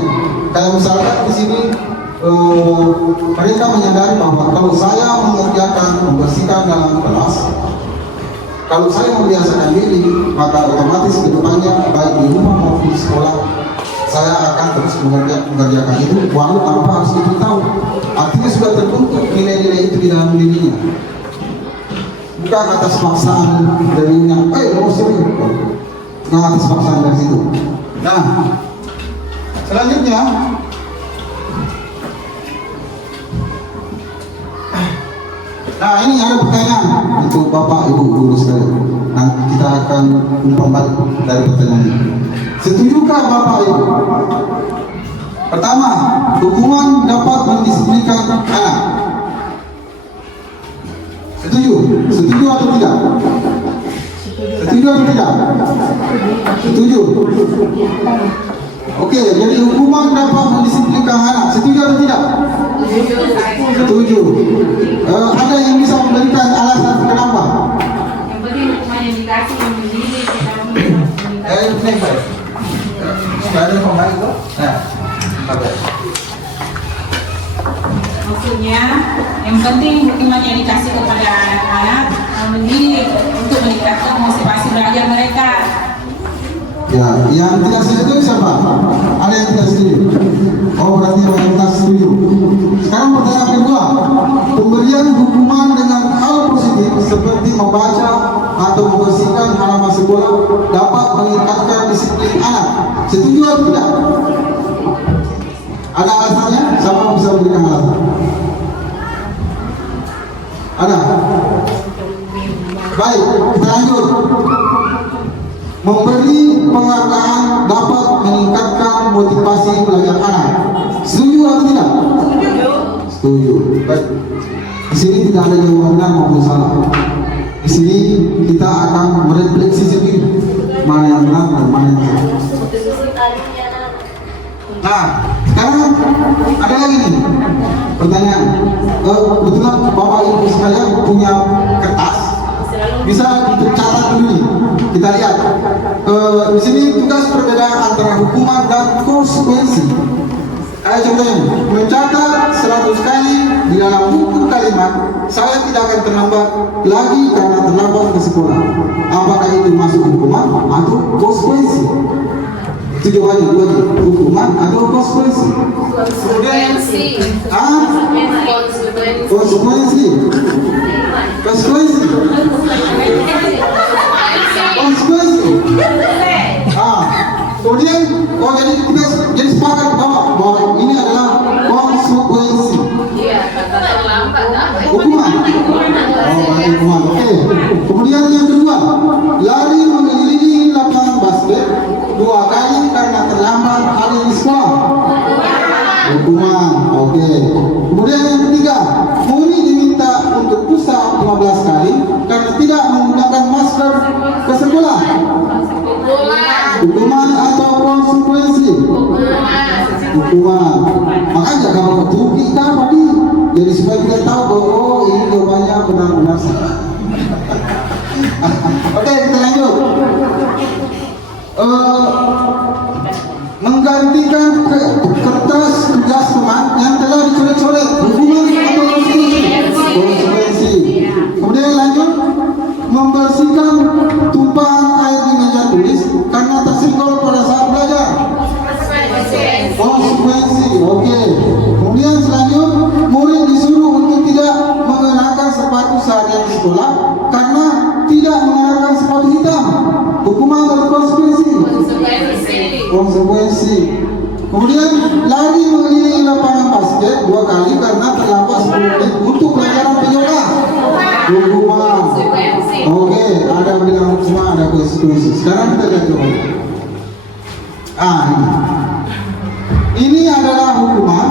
Kayak misalkan di sini mereka menyadari bahwa kalau saya mengerjakan membersihkan dalam kelas, kalau saya membiasakan diri, maka otomatis ke depannya baik di rumah maupun di sekolah saya akan terus mengerjakan itu walau tanpa harus diberitahu. Artinya sudah terbentuk nilai-nilai itu di dalam dirinya, bukan atas paksaan darinya. Mau sering, nggak atas paksaan dari situ. Nah, selanjutnya nah, ini ada pertanyaan untuk Bapak Ibu guru sekalian. Nanti kita akan umpan dari pertanyaan ini. Setujukah Bapak Ibu? Pertama, hukuman dapat mendisiplinkan anak. Setuju? Setuju atau tidak? Setuju atau tidak? Setuju. Oke, jadi hukuman dapat mendisiplinkan anak. Setuju atau tidak? Setuju. Ada yang bisa memberikan alasan kenapa? Yang penting hukuman yang dikasih yang mendidik kita Ada pemain itu? Nah, apa? Maksudnya yang penting hukuman yang dikasih kepada anak-anak mendidik untuk meningkatkan motivasi belajar mereka. Ya, yang tidak setuju siapa? Ada yang tidak setuju? Oh, berarti mayoritas setuju. Sekarang pertanyaan kedua, pemberian hukuman dengan hal positif seperti membaca atau membersihkan halaman sekolah dapat meningkatkan disiplin anak. Setuju atau tidak? Ada alasannya? Siapa bisa memberikan alasan? Ada? Baik, kita lanjut. Memberi penghargaan dapat meningkatkan motivasi belajar anak. Setuju atau tidak? Setuju. Baik. Di sini tidak ada jawaban benar maupun salah. Di sini kita akan merefleksi sendiri mana yang benar dan mana yang salah. Nah, sekarang ada lagi nih pertanyaan. Kebetulan Bapak Ibu sekalian punya kertas, bisa dicatat dulu nih. Kita lihat di sini tugas perbedaan antara hukuman dan konsekuensi. Contohnya, mencatat 100 kali di dalam buku kalimat, saya tidak akan terlambat lagi karena terlambat ke sekolah. Apakah itu masuk hukuman atau konsekuensi? Itu jawabannya dua, hukuman atau konsekuensi. Konsekuensi. Konsekuensi. Konsekuensi. Konsekuensi. Kemudian, jadi kita jadi sepakat bahwa ini adalah konsekuensi. Iya, kata terlambat apa? Hukuman. Hukuman. Oke. Kemudian yang kedua, lari mengelilingi lapangan basket 2 kali karena terlambat hari di sekolah. Hukuman. Oke. Kemudian yang ketiga, murid diminta untuk push-up 15 kali karena tidak menggunakan masker ke sekolah. Hukuman atau konsekuensi? Hukuman. Makanya kalau tuh kita tadi, jadi supaya kita tahu bahwa oh ini jawabannya benar-benar salah. Oke, kita lanjut. Menggantikan kertas tugas teman yang telah dicoret-coret. Hukuman atau konsekuensi? Kemudian lanjut, membersihkan tumpahan air di meja tulis karena tersenggol pada saat belajar. Konsekuensi. Oke. Kemudian selanjutnya, murid disuruh untuk tidak mengenakan sepatu seharian di sekolah karena tidak mengenakan sepatu hitam. Hukuman atau konsekuensi? Konsekuensi. Kemudian lari mengelilingi lapangan basket 2 kali karena terlambat 10 menit untuk pelajaran PJOK. Hukuman. Oke, ada bilang semua ada konsekuensi. Sekarang kita lihat dulu. Ini adalah hukuman.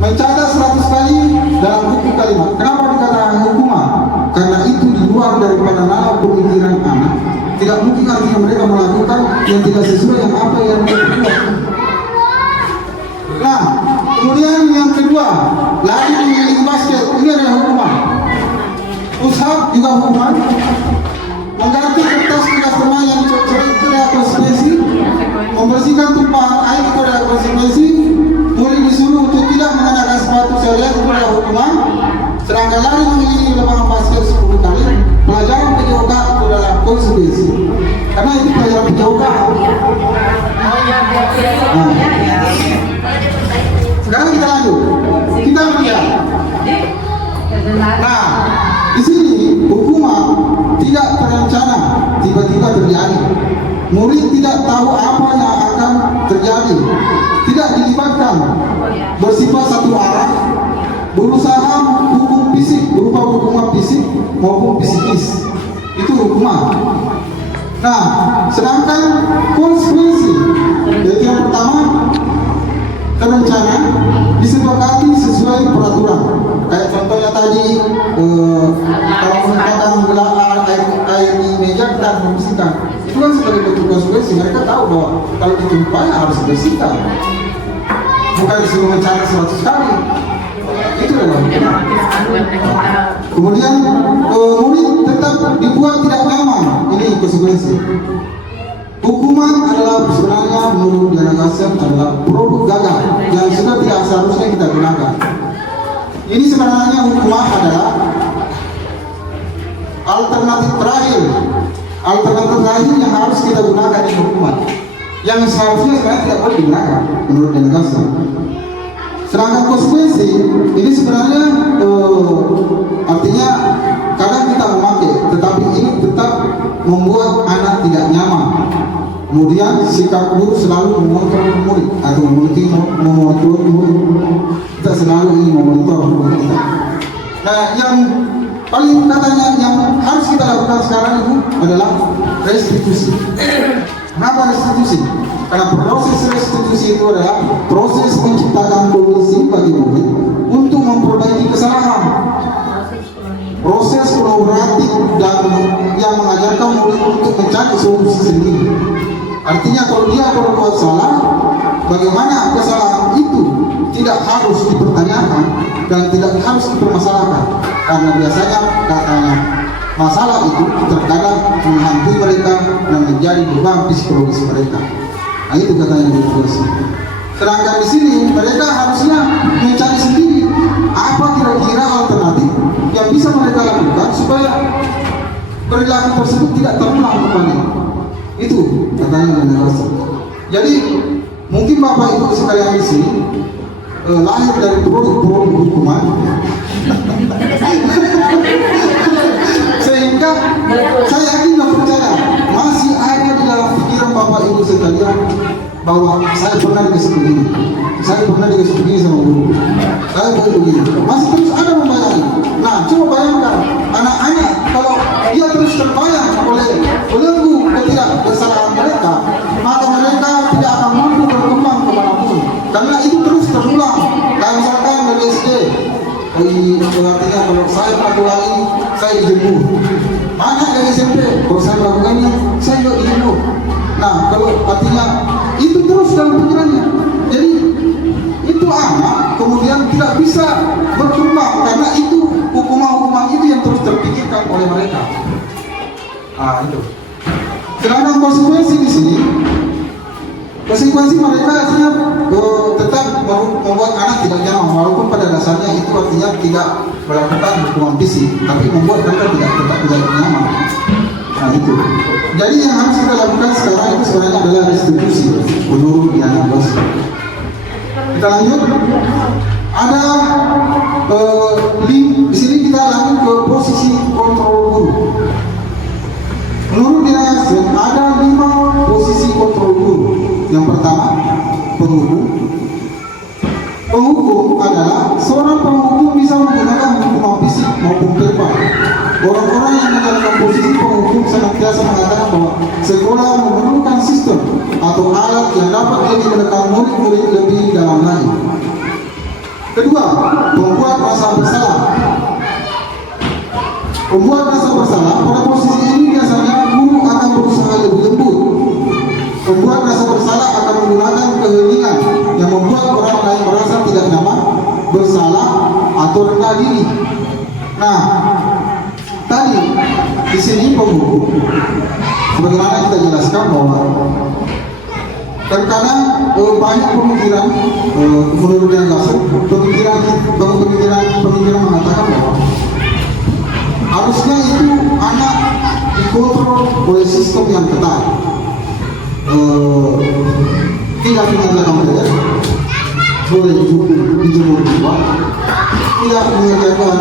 Mencatat 100 kali dalam buku kalimat. Kenapa dikatakan hukuman? Karena itu di luar daripada nalar pemikiran anak. Tidak mungkin artinya mereka melakukan yang tidak sesuai yang apa yang mereka buat. Nah, kemudian yang kedua, lari mengelilingi basket. Ini adalah hukuman. Push-up juga hukuman. Mengganti kertas tugas teman yang dicoret itu adalah konsekuensi. Membersihkan tumpahan air itu adalah konsekuensi. Murid disuruh untuk tidak mengenakan sepatu seharian itu adalah hukuman. Sedangkan lari mengelilingi lapangan basket 10 kali, pelajaran PJOK itu adalah konsekuensi. Karena itu pelajaran PJOK. Sekarang kita lanjut. Kita melihat. Nah, di sini hukuman tidak terencana, tiba-tiba terjadi. Murid tidak tahu apa yang akan terjadi, tidak dilibatkan, bersifat satu arah, berusaha hukum fisik berupa hukuman fisik maupun psikis. Itu hukuman. Nah, sedangkan konsekuensi, yaitu yang pertama, terencana, disepakati sesuai peraturan. Kayak contohnya tadi, kalau menggunakan menggelar air di meja kita harus membersihkan. Itu kan sebagai bentuk konsekuensi. Mereka tahu bahwa kalau ditumpah harus dibersihkan. Bukan disuruh mencatat 100 kali. Itu adalah hukuman. Kemudian murid tetap dibuat tidak nyaman. Ini konsekuensi. Hukuman adalah sebenarnya menurut Diana Kasem adalah produk gagal yang sudah tidak seharusnya kita gunakan. Ini sebenarnya hukuman adalah alternatif terakhir yang harus kita gunakan di hukuman. Yang seharusnya sebenarnya tidak boleh digunakan menurut Diana Kasem. Sedangkan konsekuensi ini sebenarnya artinya kadang kita memakai, tetapi ini tetap membuat anak tidak nyaman. Kemudian sikap guru selalu mengontrol murid atau mengontrol murid. Kita selalu ingin memonitor murid kita. Nah, yang paling katanya yang harus kita lakukan sekarang itu adalah restitusi. Kenapa restitusi? Karena proses restitusi itu adalah proses menciptakan kondisi bagi murid untuk memperbaiki kesalahan. Proses kolaboratif dan yang mengajarkan murid untuk mencari solusi sendiri. Artinya kalau dia berbuat salah, bagaimana kesalahan itu tidak harus dipertanyakan dan tidak harus dipermasalahkan. Karena biasanya katanya masalah itu terkadang menghantui mereka dan menjadi beban psikologis mereka. Nah itu katanya restitusi. Sedangkan di sini mereka harusnya mencari sendiri apa kira-kira alternatif yang bisa mereka lakukan supaya perilaku tersebut tidak terulang kembali. Itu katanya restitusi. Jadi mungkin Bapak Ibu sekalian di sini lahir dari produk-produk hukuman, sehingga saya yakin dan percaya masih ada di dalam pikiran Bapak Ibu sekalian bahwa saya pernah dikasih begini, saya pernah dikasih begini sama guru, saya pernah begini, masih terus ada membayangkan. Nah, coba bayangkan anak-anak kalau dia terus terbayang oleh belenggu ketidakbersalahan mereka, maka mereka tidak akan mampu berkembang kemanapun, karena itu terus terulang. Kayak misalkan dari SD, artinya kalau saya melakukan ini, saya dijemput. Mana dari SMP, kalau saya melakukan ini, saya juga dijemput. Nah, kalau artinya itu terus dalam pikirannya. Jadi itu anak kemudian tidak bisa berkembang karena itu hukuman-hukuman itu yang terus terpikirkan oleh mereka. Ah itu. Sedangkan konsekuensi di sini, konsekuensi mereka artinya tetap membuat anak tidak nyaman, walaupun pada dasarnya itu artinya tidak melakukan hukuman fisik, tapi membuat mereka tetap tidak nyaman. Nah itu. Jadi yang harus kita lakukan sekarang itu sebenarnya adalah restitusi menurut yang bos. Kita lanjut. Ada di sini kita lanjut ke posisi kontrol guru. Menurut Yayasan ada 5 posisi kontrol guru. Yang pertama, penghukum. Penghukum adalah seorang penghukum bisa menggunakan hukuman fisik maupun verbal. Orang-orang yang menjalankan posisi penghukum senantiasa mengatakan bahwa sekolah memerlukan sistem atau alat yang dapat digunakan murid-murid lebih dalam lagi. Kedua, pembuat rasa bersalah. Pembuat rasa bersalah pada posisi ini biasanya guru akan berusaha lebih lembut. Pembuat rasa bersalah akan menggunakan keheningan yang membuat orang lain merasa tidak nyaman, bersalah atau rendah diri. Nah, tadi di sini penghukum, sebagaimana kita jelaskan bahwa terkadang banyak pemikiran menurut Yayasan pemikiran mengatakan bahwa harusnya itu anak dikontrol oleh sistem yang ketat, tidak mengajarkan belajar, boleh dijemur di luar, tidak mengajarkan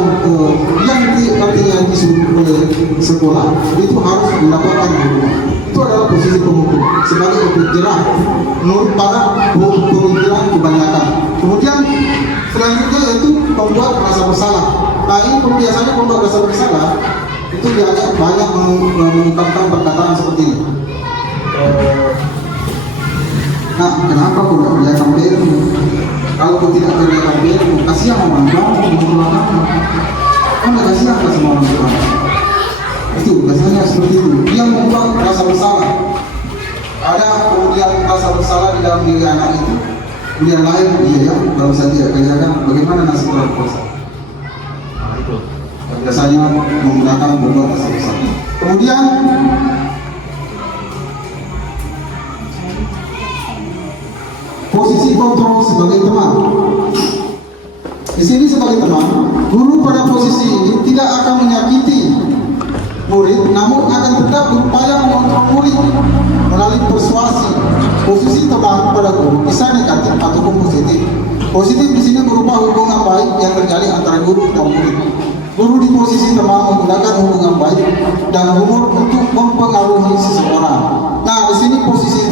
yang artinya disuruh oleh sekolah itu harus mendapatkan hukuman. Itu adalah posisi penghukum sebagai efek jerah menurut para pemikiran kebanyakan. Kemudian selanjutnya yaitu pembuat rasa bersalah. Nah ini biasanya pembuat rasa bersalah itu banyak mengungkapkan perkataan seperti ini. Nah kenapa kau tidak belajar KPR? Kalau kau tidak belajar KPR, kasihan orang tua, kan kasihan ke semua orang tua. Itu biasanya seperti itu. Dia membuat rasa bersalah. Ada kemudian rasa bersalah di dalam diri anak itu. Kemudian lain dia ya, kalau saya tidak kerjakan, bagaimana nasib orang puasa? Nah itu. Biasanya menggunakan membuat rasa bersalah. Kemudian posisi kontrol sebagai teman. Di sini sebagai teman, guru pada posisi ini tidak akan menyakiti murid, namun akan tetap berupaya mengontrol murid melalui persuasi. Posisi teman pada guru bisa negatif ataupun positif. Positif di sini berupa hubungan baik yang terjalin antara guru dan murid. Guru di posisi teman menggunakan hubungan baik dan humor untuk mempengaruhi seseorang. Nah, di sini posisi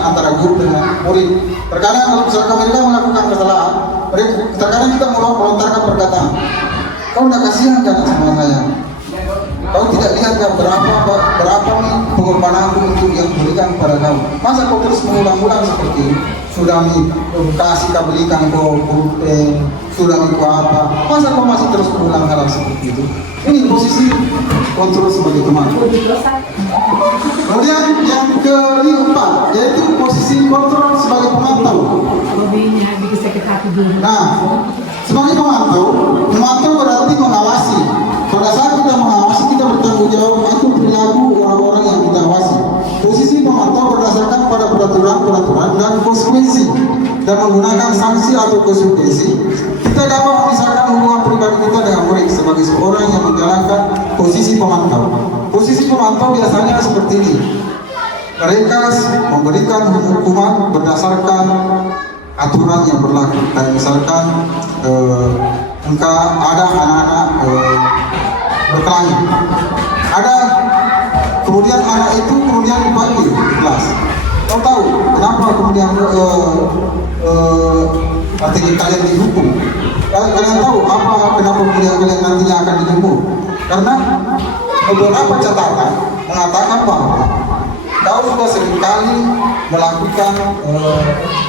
antara guru dengan murid. Terkadang kalau misalkan mereka melakukan kesalahan, mereka terkadang kita melontarkan perkataan, kau tidak kasihan kan sama saya? Kau tidak lihat kan berapa nih pengorbananku untuk yang berikan kepada kau? Masa kau terus mengulang-ulang seperti ini? Sudah kasih kau belikan kau pulpen, sudah kau apa? Masa kau masih terus mengulang hal seperti itu? Ini posisi kontrol sebagai teman. Kemudian yang keempat yaitu posisi kontrol sebagai pemantau. Nah, sebagai pemantau berarti mengawasi. Pada saat kita mengawasi, kita bertanggung jawab itu perilaku orang-orang yang kita awasi. Posisi pemantau berdasarkan pada peraturan dan konsekuensi dan menggunakan sanksi atau konsekuensi. Kita dapat memisahkan hubungan pribadi kita dengan murid sebagai seorang yang menjalankan posisi pemantau. Posisi pemantau biasanya seperti ini. Mereka memberikan hukuman berdasarkan aturan yang berlaku. Kayak misalkan ada anak-anak berkelahi, kemudian anak itu dipanggil di kelas. Kau tahu kenapa kemudian artinya kalian dihukum? Kalian tahu kenapa kemudian kalian nantinya akan dihukum? Karena beberapa catatan mengatakan bahwa kau sudah seringkali melakukan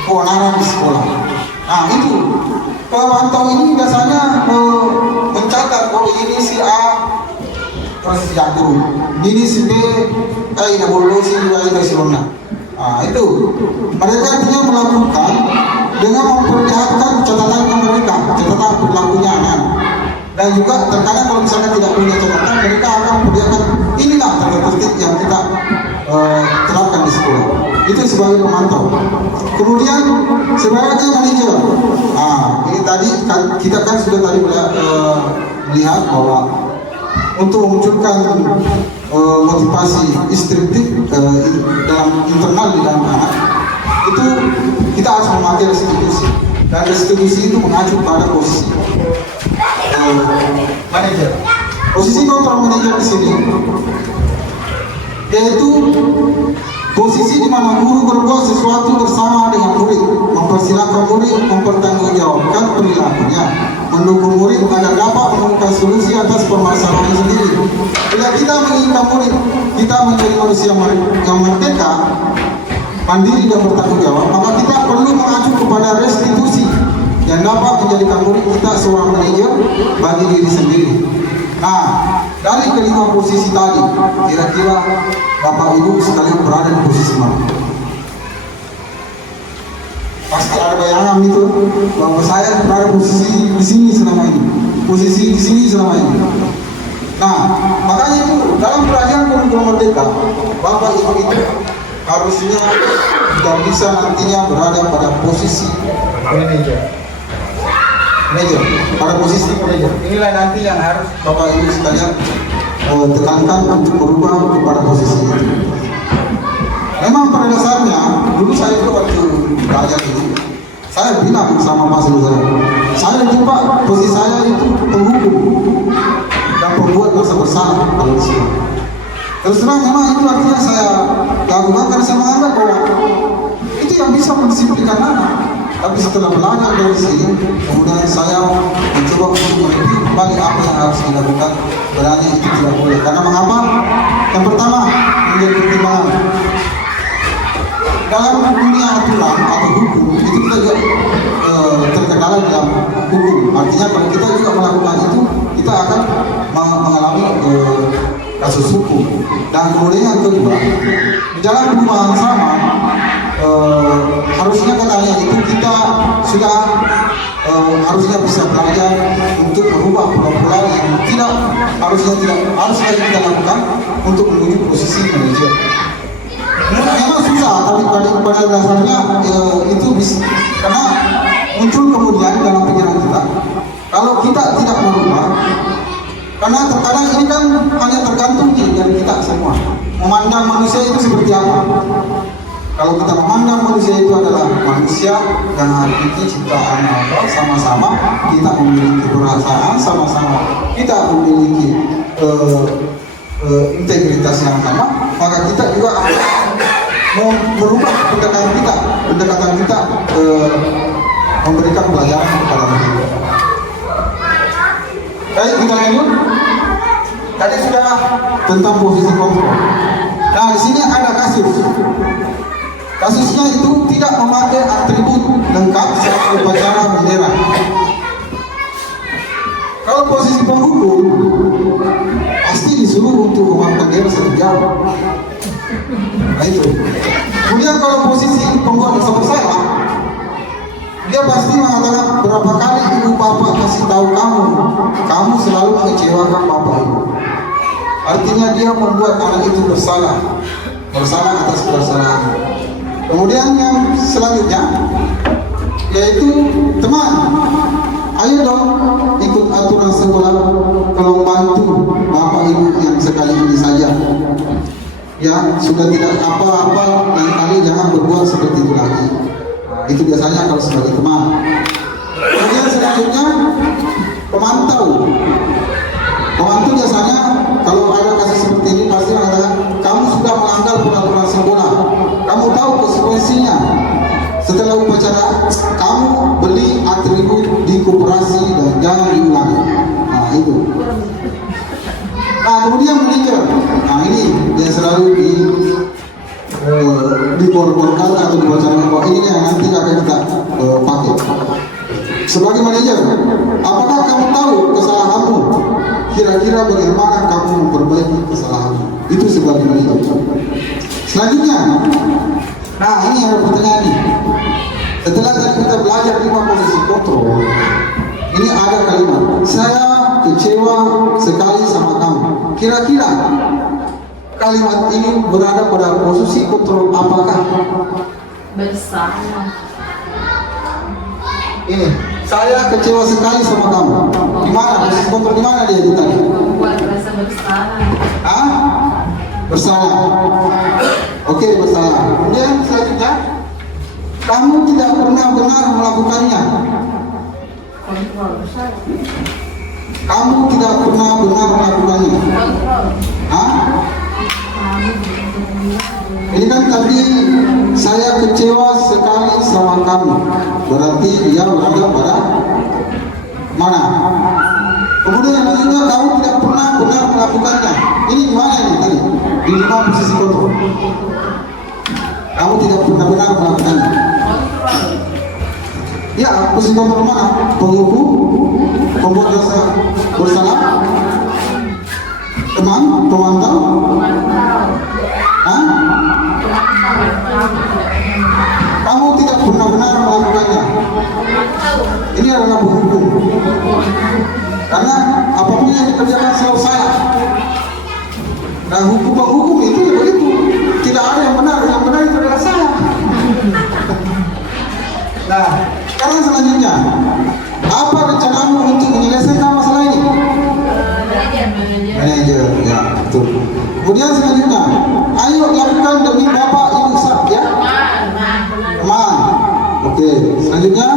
keonaran di sekolah. Nah itu pemantau ini biasanya mencatat ini si A proses jatuh, ini si B kayak boleh si Barcelona. Nah itu mereka artinya melakukan dengan memperlihatkan catatan mereka, catatan perilakunya anak. Dan juga terkadang kalau misalnya tidak punya catatan, mereka akan memperlihatkan inilah tertib yang kita terapkan di sekolah. Itu sebagai pemantau. Kemudian sebagai manajer. Nah, ini tadi kita kan sudah tadi melihat bahwa untuk memunculkan motivasi instruktif dalam internal di dalam anak, itu kita harus memakai restitusi. Dan restitusi itu mengacu pada posisi manajer. Posisi kontrol manajer di sini yaitu posisi di mana guru berbuat sesuatu bersama dengan murid, mempersilahkan murid mempertanggungjawabkan perilakunya, mendukung murid agar dapat menemukan solusi atas permasalahan sendiri. Bila kita menginginkan murid kita menjadi manusia yang merdeka, mandiri dan bertanggung jawab, maka kita perlu mengacu kepada restitusi yang dapat menjadikan murid kita seorang manajer bagi diri sendiri. Nah, dari kelima posisi tadi, kira-kira Bapak Ibu sekalian berada di posisi mana? Pasti ada bayangan itu bahwa saya berada posisi di sini selama ini, posisi di sini selama ini. Nah, makanya itu dalam pelajaran kurikulum merdeka, Bapak Ibu itu harusnya tidak bisa nantinya berada pada posisi manajer, pada posisi manajer. Inilah nanti yang harus Bapak Ibu sekalian tekankan untuk berubah kepada posisi itu. Memang pada dasarnya dulu saya itu waktu belajar ini, saya bilang sama Pak Saudara, saya jumpa posisi saya itu penghukum dan pembuat masa bersalah kalau di sini. Terus terang memang itu artinya saya lakukan karena saya menganggap bahwa itu yang bisa mendisiplinkan anak. Tapi setelah belajar dari sini, kemudian saya mencoba untuk mereview kembali apa yang harus dilakukan. Berarti itu tidak boleh. Karena mengapa? Yang pertama, menjadi pertimbangan. Dalam dunia aturan atau hukum, itu kita juga terkendala dalam hukum. Artinya kalau kita juga melakukan itu, kita akan mengalami kasus hukum. Dan kemudian yang kedua, di dalam perubahan sama, harusnya katanya itu kita sudah harusnya bisa belajar untuk merubah pola-pola yang harusnya kita lakukan untuk menuju posisi manajer. Memang susah, tapi pada dasarnya itu bisa, karena muncul kemudian dalam pikiran kita kalau kita tidak merubah. Karena terkadang ini kan hanya tergantung dari kita semua. Memandang manusia itu seperti apa? Kalau kita memandang manusia itu adalah manusia yang hakiki ciptaan Allah, sama-sama kita memiliki perasaan, sama-sama kita memiliki integritas yang sama, maka kita juga merubah pendekatan kita memberikan pelajaran kepada mereka. Baik, kita lanjut. Tadi sudah tentang posisi kontrol. Nah, di sini ada kasus. Kasusnya itu tidak memakai atribut lengkap saat upacara bendera. Kalau posisi penghukum pasti disuruh untuk memakai bendera 1 jam. Nah itu. Kemudian kalau posisi pembuat dosa bersalah, dia pasti mengatakan berapa kali ibu bapak kasih tahu kamu selalu mengecewakan bapak ibu. Artinya dia membuat anak itu bersalah atas kesalahan. Kemudian yang selanjutnya yaitu teman, ayo dong ikut aturan sekolah, tolong bantu bapak ibu yang sekali ini saja. Ya, sudah tidak apa-apa, lain kali jangan berbuat seperti itu lagi. Itu biasanya kalau sebagai teman. Kemudian selanjutnya pemantau biasanya kalau ada kasus seperti ini pasti mengatakan kamu sudah melanggar peraturan sekolah, kamu tahu konsekuensinya. Setelah upacara kamu beli atribut di koperasi dan jangan diulangi. Nah itu. Nah kemudian manajer, nah ini yang selalu diborborkan atau dibacakan bahwa ini yang nanti akan kita pakai. Sebagai manajer, apakah kamu tahu kesalahanmu? Kira-kira bagaimana kamu memperbaiki kesalahanmu? Itu sebagai manajer. Selanjutnya, nah ini yang pertanyaan ini. Setelah tadi kita belajar 5 posisi kontrol, ini ada kalimat, saya kecewa sekali sama kamu. Kira-kira kalimat ini berada pada posisi kontrol apakah? Bersama. Ini, saya kecewa sekali sama kamu. Di mana posisi kontrol, di mana dia tadi? Membuat rasa bersalah. Ah? Bersalah. Oke, bersalah. Kemudian selanjutnya, kamu tidak pernah benar melakukannya. Kontrol. Kamu tidak pernah benar melakukannya. Kontrol. Hah? Ini kan tadi saya kecewa sekali sama kamu. Berarti dia berada pada mana? Kemudian selanjutnya kamu tidak pernah benar melakukannya. Ini gimana ini tadi? Di 5 posisi kontrol. Kamu tidak pernah benar melakukannya. Ya, posisi kontrol mana? Penghukum, pembuat dosa bersalah, teman, pemantau. Hah? Kamu tidak pernah benar melakukannya. Ini adalah penghukum. Karena apapun yang dikerjakan selalu salah. Nah, hukum itu ya begitu. Tidak ada yang benar itu adalah salah. Nah, sekarang selanjutnya, apa rencanamu untuk menyelesaikan masalah ini? Manajer, ya betul. Kemudian selanjutnya, ayo lakukan demi bapak ibu ya. Teman. Oke. Selanjutnya,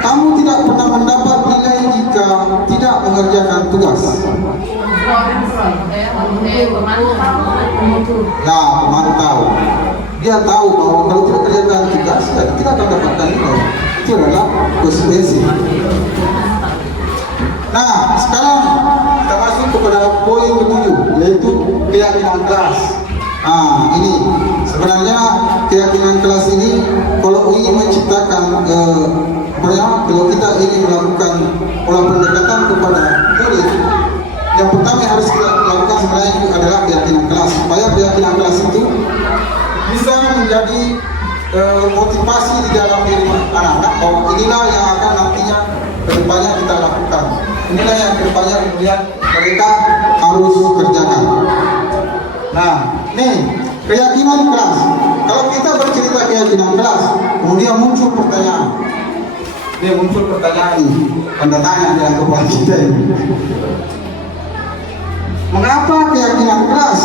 kamu tidak pernah mendapat nilai jika tidak mengerjakan tugas. Nah, pemantau. Dia tahu bahwa kalau tidak kerjakan tugas, tidak akan dapatkan nilai. Itu adalah konsekuensi. Nah, sekarang kita masuk kepada poin ke-7, yaitu keyakinan kelas. Nah, ini sebenarnya keyakinan kelas ini kalau ingin menciptakan kalau kita ingin melakukan pola pendekatan kepada murid, yang pertama yang harus kita lakukan sebenarnya itu adalah keyakinan kelas, supaya keyakinan kelas itu bisa menjadi motivasi di dalam diri anak-anak bahwa inilah yang akan nantinya kedepannya kita lakukan, inilah yang kedepannya kemudian mereka harus kerjakan. Nah, nih keyakinan kelas. Kalau kita bercerita keyakinan kelas, kemudian muncul pertanyaan. Dia muncul pertanyaan ini, tanda tanya dalam kepala kita ini. Mengapa keyakinan kelas?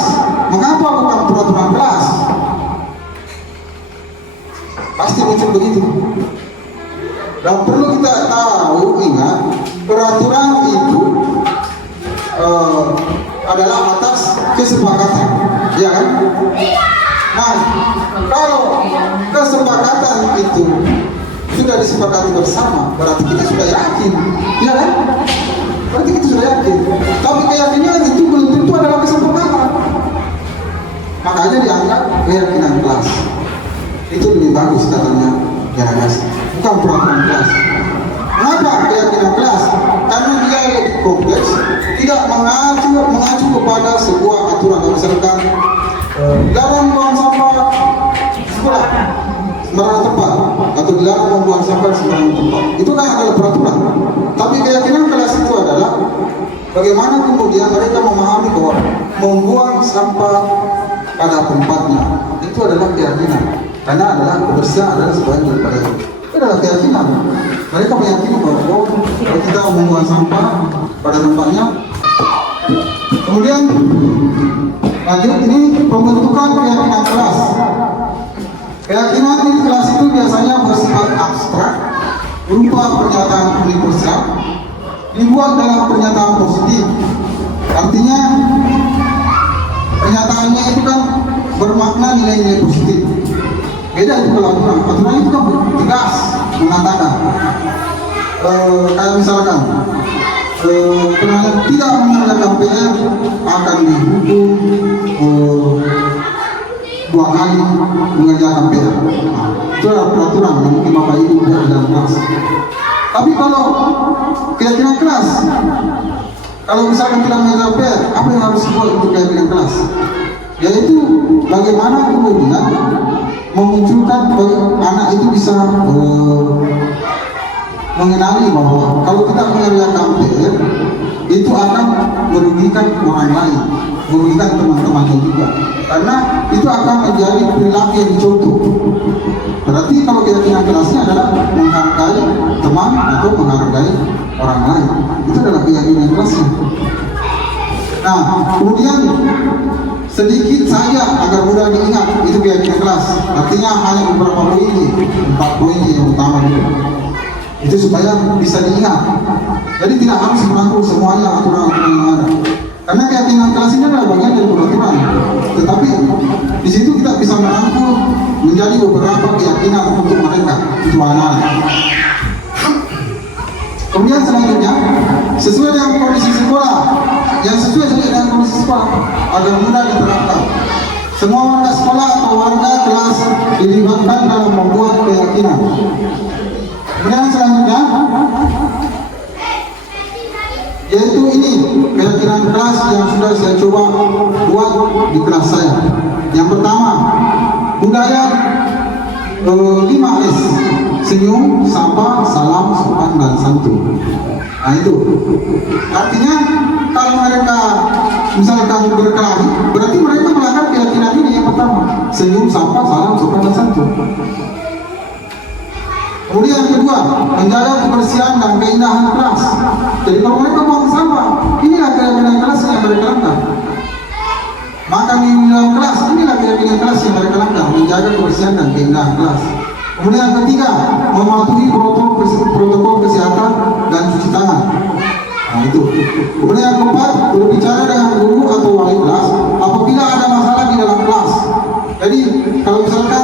Mengapa bukan peraturan kelas? Pasti muncul begitu. Dan perlu kita tahu, ingat, peraturan itu adalah atas kesepakatan, ya kan? Nah, Kalau kesepakatan itu sudah disepakati bersama, berarti kita sudah yakin, ya kan? Berarti kita sudah yakin. Tapi keyakinan itu belum tentu adalah kesepakatan. Makanya dianggap keyakinan kelas. Itu lebih bagus katanya Garagasi, bukan peraturan kelas. Kenapa keyakinan kelas? Karena dia lebih kompleks, tidak mengacu kepada sebuah aturan. Misalkan dilarang membuang sampah sekolah sembarangan tempat, atau dilarang membuang sampah sembarangan tempat. Itu kan adalah peraturan. Tapi keyakinan kelas itu adalah bagaimana kemudian mereka memahami bahwa membuang sampah pada tempatnya itu adalah keyakinan. Karena adalah kebersihan adalah sebagian daripada itu adalah keyakinan. Mereka meyakini bahwa kalau kita membuang sampah pada tempatnya. Kemudian lanjut, ini pembentukan keyakinan kelas. Keyakinan di kelas itu biasanya bersifat abstrak, berupa pernyataan universal, dibuat dalam pernyataan positif. Artinya pernyataannya itu kan bermakna nilai-nilai positif. Beda itu kalau aturan itu kan tegas mengatakan kayak misalkan tidak mengerjakan PR akan dihukum 2 kali mengerjakan PR. Itu adalah peraturan yang mungkin Bapak Ibu tidak di dalam kelas. Tapi kalau keyakinan kelas, kalau misalkan tidak mengerjakan PR, apa yang harus dibuat untuk keyakinan kelas? Yaitu bagaimana kemudian memunculkan anak itu bisa mengenali bahwa kalau tidak mengerjakan PR itu akan merugikan orang lain, merugikan teman-temannya juga, karena itu akan menjadi perilaku yang dicontoh. Berarti kalau keyakinan kelasnya adalah menghargai teman atau menghargai orang lain, itu adalah keyakinan kelasnya. Nah, kemudian sedikit saja agar mudah diingat, itu keyakinan kelas. Artinya hanya beberapa poin, 4 poin yang utama dulu. Itu supaya bisa diingat. Jadi tidak harus merangkul semuanya aturan-aturan yang ada. Karena keyakinan kelas ini adalah bagian dari peraturan. Tetapi di situ kita bisa merangkul menjadi beberapa keyakinan untuk mereka, itu anak. Kemudian selanjutnya, sesuai dengan kondisi sekolah, yang sesuai dengan kondisi sekolah agar mudah diterapkan. Semua warga sekolah atau warga kelas dilibatkan dalam membuat keyakinan. Kemudian selanjutnya, yaitu ini keyakinan kelas yang sudah saya coba buat di kelas saya. Yang pertama, budaya 5S: senyum, sapa, salam, sopan, dan santun. Nah itu artinya kalau mereka misalkan berkelahi, berarti mereka melanggar keyakinan ini. Yang pertama, senyum, sapa, salam, sopan, dan santun. Kemudian yang kedua, menjaga kebersihan dan keindahan kelas. Jadi kalau mereka buang sampah, inilah keyakinan kelas yang mereka langgar. Makan di dalam kelas, inilah keyakinan kelas yang mereka langgar, menjaga kebersihan dan keindahan kelas. Kemudian yang ketiga, mematuhi protokol kesehatan dan cuci tangan. Nah itu. Kemudian yang keempat, berbicara dengan guru atau wali kelas apabila ada masalah di dalam kelas. Jadi kalau misalkan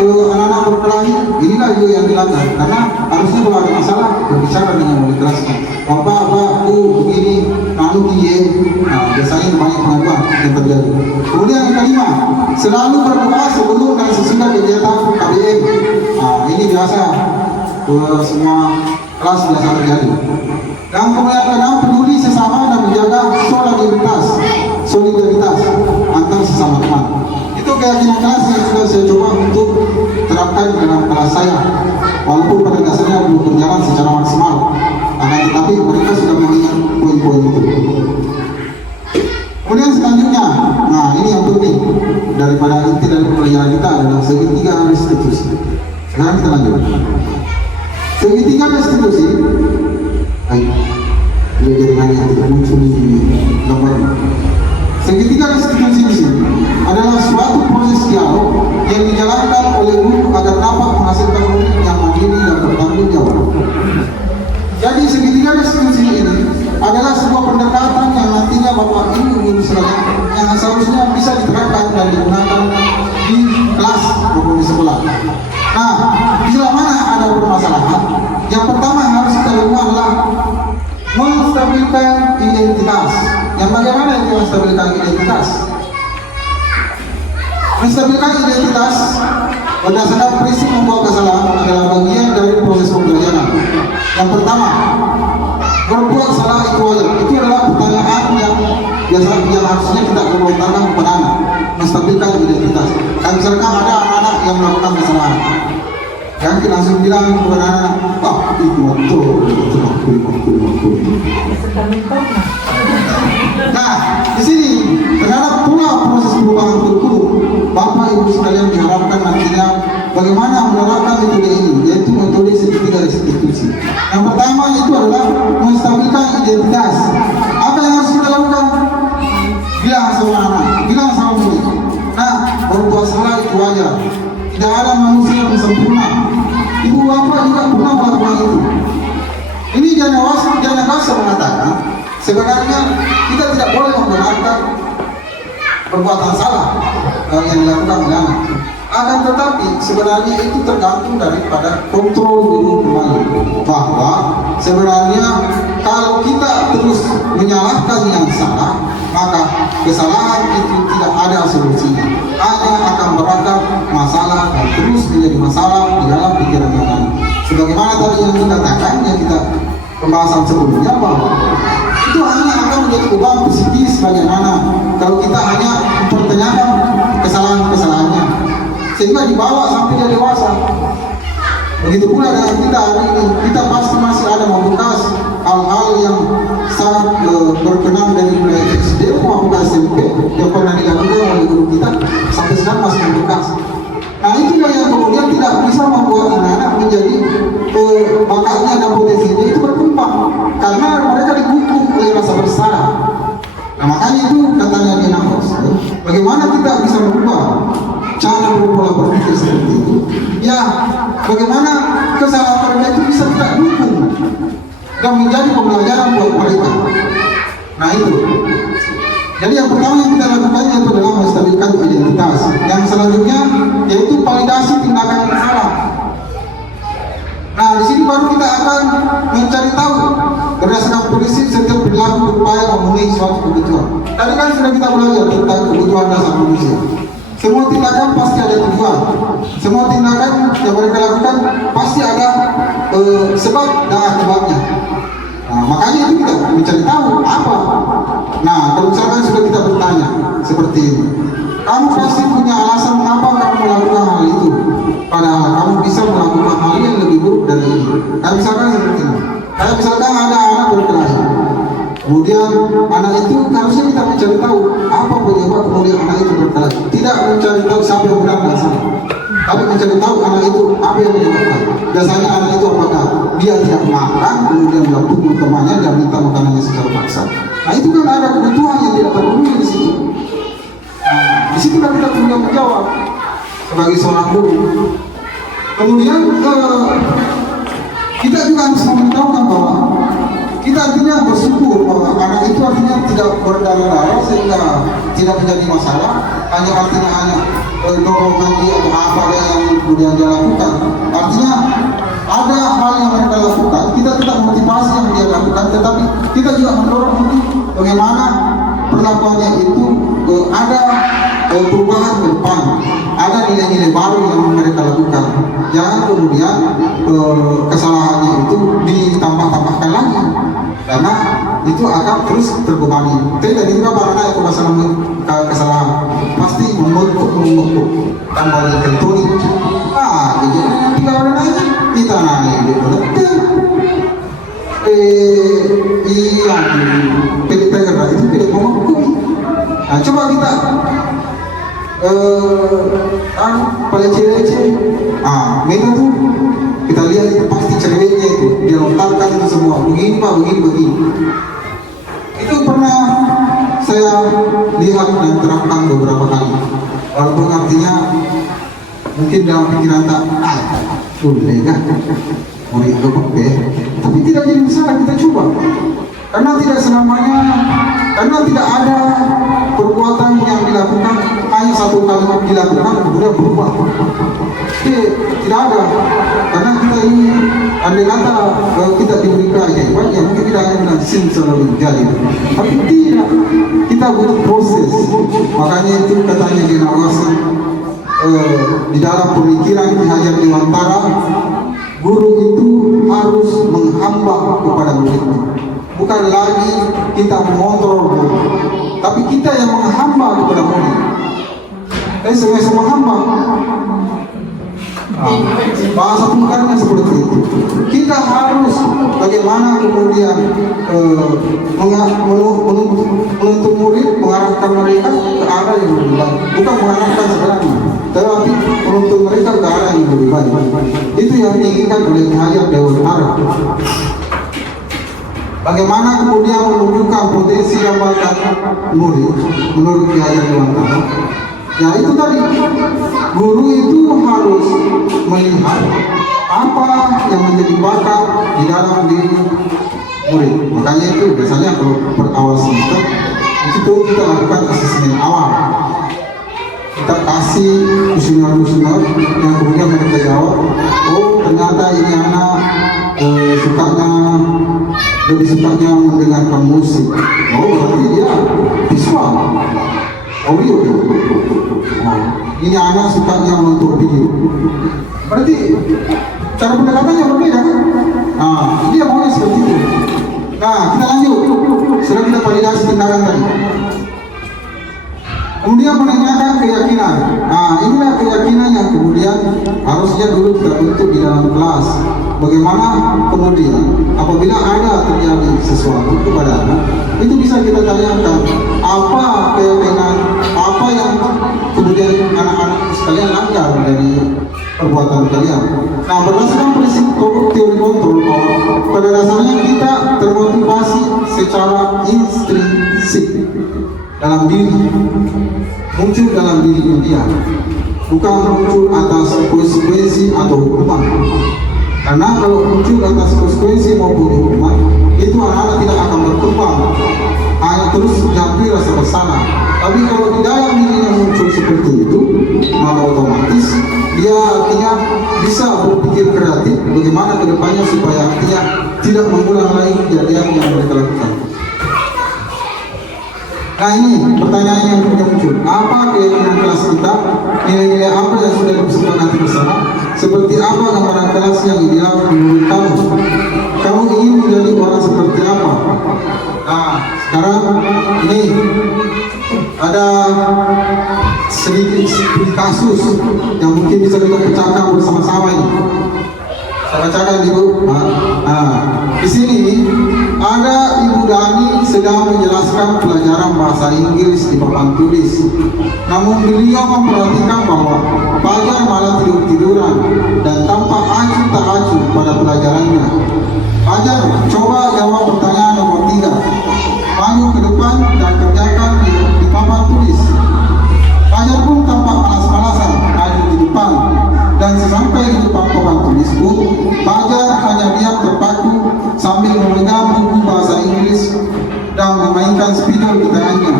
anak-anak berkelahi, inilah juga yang dilanggar. Karena harusnya kalau ada masalah berbicara dengan wali kelasnya. Bapak, begini, nah biasanya banyak pengaduan yang terjadi. Kemudian yang kelima, selalu berdoa sebelum dan sesudah kegiatan KBM. Nah ini biasa semua kelas biasa terjadi. Dan kemudian keenam, peduli sesama dan menjaga solidaritas antar sesama teman. Itu keyakinan kelas yang sudah saya coba untuk terapkan dalam kelas saya. Walaupun pada dasarnya belum berjalan secara maksimal, akan tetapi mereka sudah mengingat poin-poin itu. Kemudian selanjutnya, nah ini yang penting daripada inti dari pelajaran kita adalah segitiga restitusi. Sekarang kita lanjut. Segitiga restitusi, dia jadi hanya tidak muncul di gambar. Segitiga restitusi di sini adalah suatu proses dialog yang dijalankan oleh guru agar dapat menghasilkan murid yang mandiri dan bertanggung jawab. Jadi segitiga restitusi ini adalah sebuah pendekatan yang nantinya Bapak Ibu guru sekalian yang seharusnya bisa diterapkan dan digunakan di kelas menstabilkan identitas. Yang bagaimana itu menstabilkan identitas? Menstabilkan identitas berdasarkan prinsip membawa kesalahan adalah bagian dari proses pembelajaran. Yang pertama, berbuat salah itu wajar. Itu adalah pertanyaan yang harusnya kita lontarkan kepada anak. Menstabilkan identitas. Kan misalkan ada anak-anak yang melakukan kesalahan, yang kita langsung bilang kepada anak, itu betul. Nah, di sini terhadap pula proses perubahan kurikulum, Bapak Ibu sekalian diharapkan nantinya bagaimana menerapkan metode ini, yaitu metode segitiga restitusi. Yang pertama itu adalah menstabilkan identitas. Apa yang harus kita lakukan? Bilang sama anak, bilang sama murid. Nah, berbuat salah itu wajar. Tidak ada manusia yang sempurna. Ibu bapak juga pernah melakukan itu. Ini Diana Kasa mengatakan, sebenarnya kita tidak boleh membenarkan perbuatan salah yang dilakukan oleh anak. Akan tetapi sebenarnya itu tergantung daripada kontrol diri kembali, bahwa sebenarnya kalau kita terus menyalahkan yang salah, maka kesalahan itu tidak ada solusinya, hanya akan beragam masalah dan terus menjadi masalah di dalam pikiran anak. Sebagaimana tadi yang dikatakan, yang kita pembahasan sebelumnya, bahwa itu hanya akan menjadi beban psikis bagaimana kalau kita hanya mempertanyakan kesalahan-kesalahannya sehingga dibawa sampai dia dewasa. Begitu pula dengan kita hari ini, kita pasti masih ada membekas hal-hal yang sangat berkenan dari mulai SD maupun SMP yang pernah dilakukan oleh guru kita sampai sekarang masih membekas. Nah, itulah yang kemudian tidak bisa membuat anak-anak menjadi bakatnya dan potensinya itu berkembang karena mereka dikukung oleh rasa bersalah. Nah, makanya itu katanya di Nafas, bagaimana kita bisa merubah cara berpola berpikir seperti itu? Ya, bagaimana kesalahan mereka itu bisa kita dukung dan menjadi pembelajaran buat mereka. Nah, itu. Jadi yang pertama yang kita lakukan itu adalah menstabilkan identitas. Yang selanjutnya yaitu validasi tindakan yang salah. Nah, di sini baru kita akan mencari tahu berdasarkan prinsip setiap perilaku berupaya memenuhi suatu kebutuhan. Tadi kan sudah kita belajar tentang kebutuhan dasar manusia. Semua tindakan pasti ada tujuan. Semua tindakan yang mereka lakukan pasti ada sebab dan akibatnya. Nah, makanya itu kita mencari tahu apa. Nah, kalau misalkan sudah kita bertanya seperti ini, kamu pasti punya alasan mengapa kamu melakukan hal itu, padahal kamu bisa melakukan hal yang lebih buruk dari ini. Kayak misalkan seperti ini, kayak misalkan ada anak berkelahi, kemudian anak itu harusnya kita mencari tahu apa penyebab kemudian anak itu berkelahi. Tidak mencari tahu siapa yang benar dan salah, tapi mencari tahu anak itu apa yang menyebabkan. Biasanya anak itu apakah dia tidak makan, kemudian dia pukul temannya dan minta makanannya secara paksa. Nah, itu kan ada kebutuhan yang tidak terpenuhi di situ. Nah, di situ kan kita punya menjawab sebagai seorang guru. Kemudian kita juga harus memberitahukan bahwa kita artinya bersyukur bahwa anak itu artinya tidak berdarah-darah sehingga tidak menjadi masalah. Hanya dorongan dia atau apa yang kemudian dia lakukan. Artinya ada hal yang mereka lakukan, kita tidak motivasi yang dia lakukan, tetapi kita juga mendorong untuk bagaimana perlakuannya itu ada perubahan ke depan, ada nilai-nilai baru yang mereka lakukan. Jangan kemudian kesalahannya itu ditambah-tambahkan lagi, karena itu akan terus terbebani. Tidak juga para anak itu masalah kesalahan pasti membentuk tambah kenturi. Jadi tidak ada lagi kita naik gitu. Iya, pilih pegang itu pilih ngomong. Nah, coba kita pelece-lece. Mereka tuh kita lihat itu pasti cerewetnya itu dia lontarkan itu semua begini pak, begini. Itu pernah saya lihat dan terapkan beberapa kali. Walaupun artinya mungkin dalam pikiran tak boleh kan murid pakai, tapi tidak jadi masalah, kita coba. Karena tidak selamanya, karena tidak ada perbuatan yang dilakukan hanya satu kali dilakukan kemudian berubah. Tidak ada, karena kita ini andai kata kita diberi keajaiban, ya mungkin kita hanya langsung selalu jadi. Tapi tidak, kita butuh proses. Makanya itu katanya di Nawasan, di dalam pemikiran Ki Hajar Dewantara, guru itu harus menghamba kepada muridnya. Bukan lagi kita mengontrol guru, tapi kita yang menghamba kepada murid. Saya menghamba. Bahasa pengkarnya seperti itu. Kita harus bagaimana kemudian menuntut murid, mengarahkan mereka ke arah yang lebih baik. Bukan mengarahkan sebenarnya, tetapi menuntut mereka ke arah yang lebih baik. Itu yang diinginkan oleh Ki Hajar Dewantara. Bagaimana kemudian menumbuhkan potensi dan bakat murid menurut Ki Hajar Dewantara? Ya itu tadi, guru itu harus melihat apa yang menjadi bakat di dalam diri murid. Makanya itu biasanya kalau per awal semester itu kita lakukan asesmen awal. Kita kasih kuesioner yang kemudian mereka jawab, oh ternyata ini anak lebih sukanya mendengarkan musik. Oh berarti dia visual, audio. Ini anak sukanya menonton video. Berarti cara pendekatannya berbeda kan? Nah, dia maunya seperti itu. Nah, kita lanjut. Sudah kita validasi tindakan tadi. Kemudian menanyakan keyakinan. Nah, inilah keyakinan yang kemudian harusnya dulu kita bentuk di dalam kelas. Bagaimana kemudian apabila ada terjadi sesuatu kepada anak, itu bisa kita tanyakan apa keyakinan, apa yang kemudian anak-anak sekalian langgar dari perbuatan kalian. Nah, berdasarkan prinsip teori kontrol power, pada dasarnya kita termotivasi secara intrinsik dalam diri, muncul dalam diri dia, bukan muncul atas konsekuensi atau hukuman. Karena kalau muncul atas konsekuensi maupun hukuman, itu anak-anak tidak akan berkembang, hanya terus menjadi rasa bersalah. Tapi kalau di dalam dirinya muncul seperti itu, maka otomatis dia artinya bisa berpikir kreatif bagaimana kedepannya supaya artinya tidak mengulang lagi kejadian yang mereka lakukan. Nah ini pertanyaan yang kemudian muncul, apa keyakinan kelas kita, nilai-nilai apa yang sudah disepakati bersama, seperti apa gambaran kelas yang ideal menurut kamu, kamu ingin menjadi orang seperti apa. Nah sekarang ini ada sedikit kasus yang mungkin bisa kita pecahkan bersama-sama ini. Saya bacakan Ibu. Di sini ada Ibu Dani sedang menjelaskan pelajaran bahasa Inggris di papan tulis. Namun beliau memperhatikan bahwa Fajar malah tidur-tiduran dan tampak acuh tak acuh pada pelajarannya. Fajar, coba jawab pertanyaan nomor 3. Maju ke depan dan kerjakan di papan tulis. Fajar pun tampak malas-malasan maju di depan, dan sesampai di depan papan tulis pun Fajar hanya diam terpaku sambil memegang buku bahasa Inggris dan memainkan spidol di tangannya.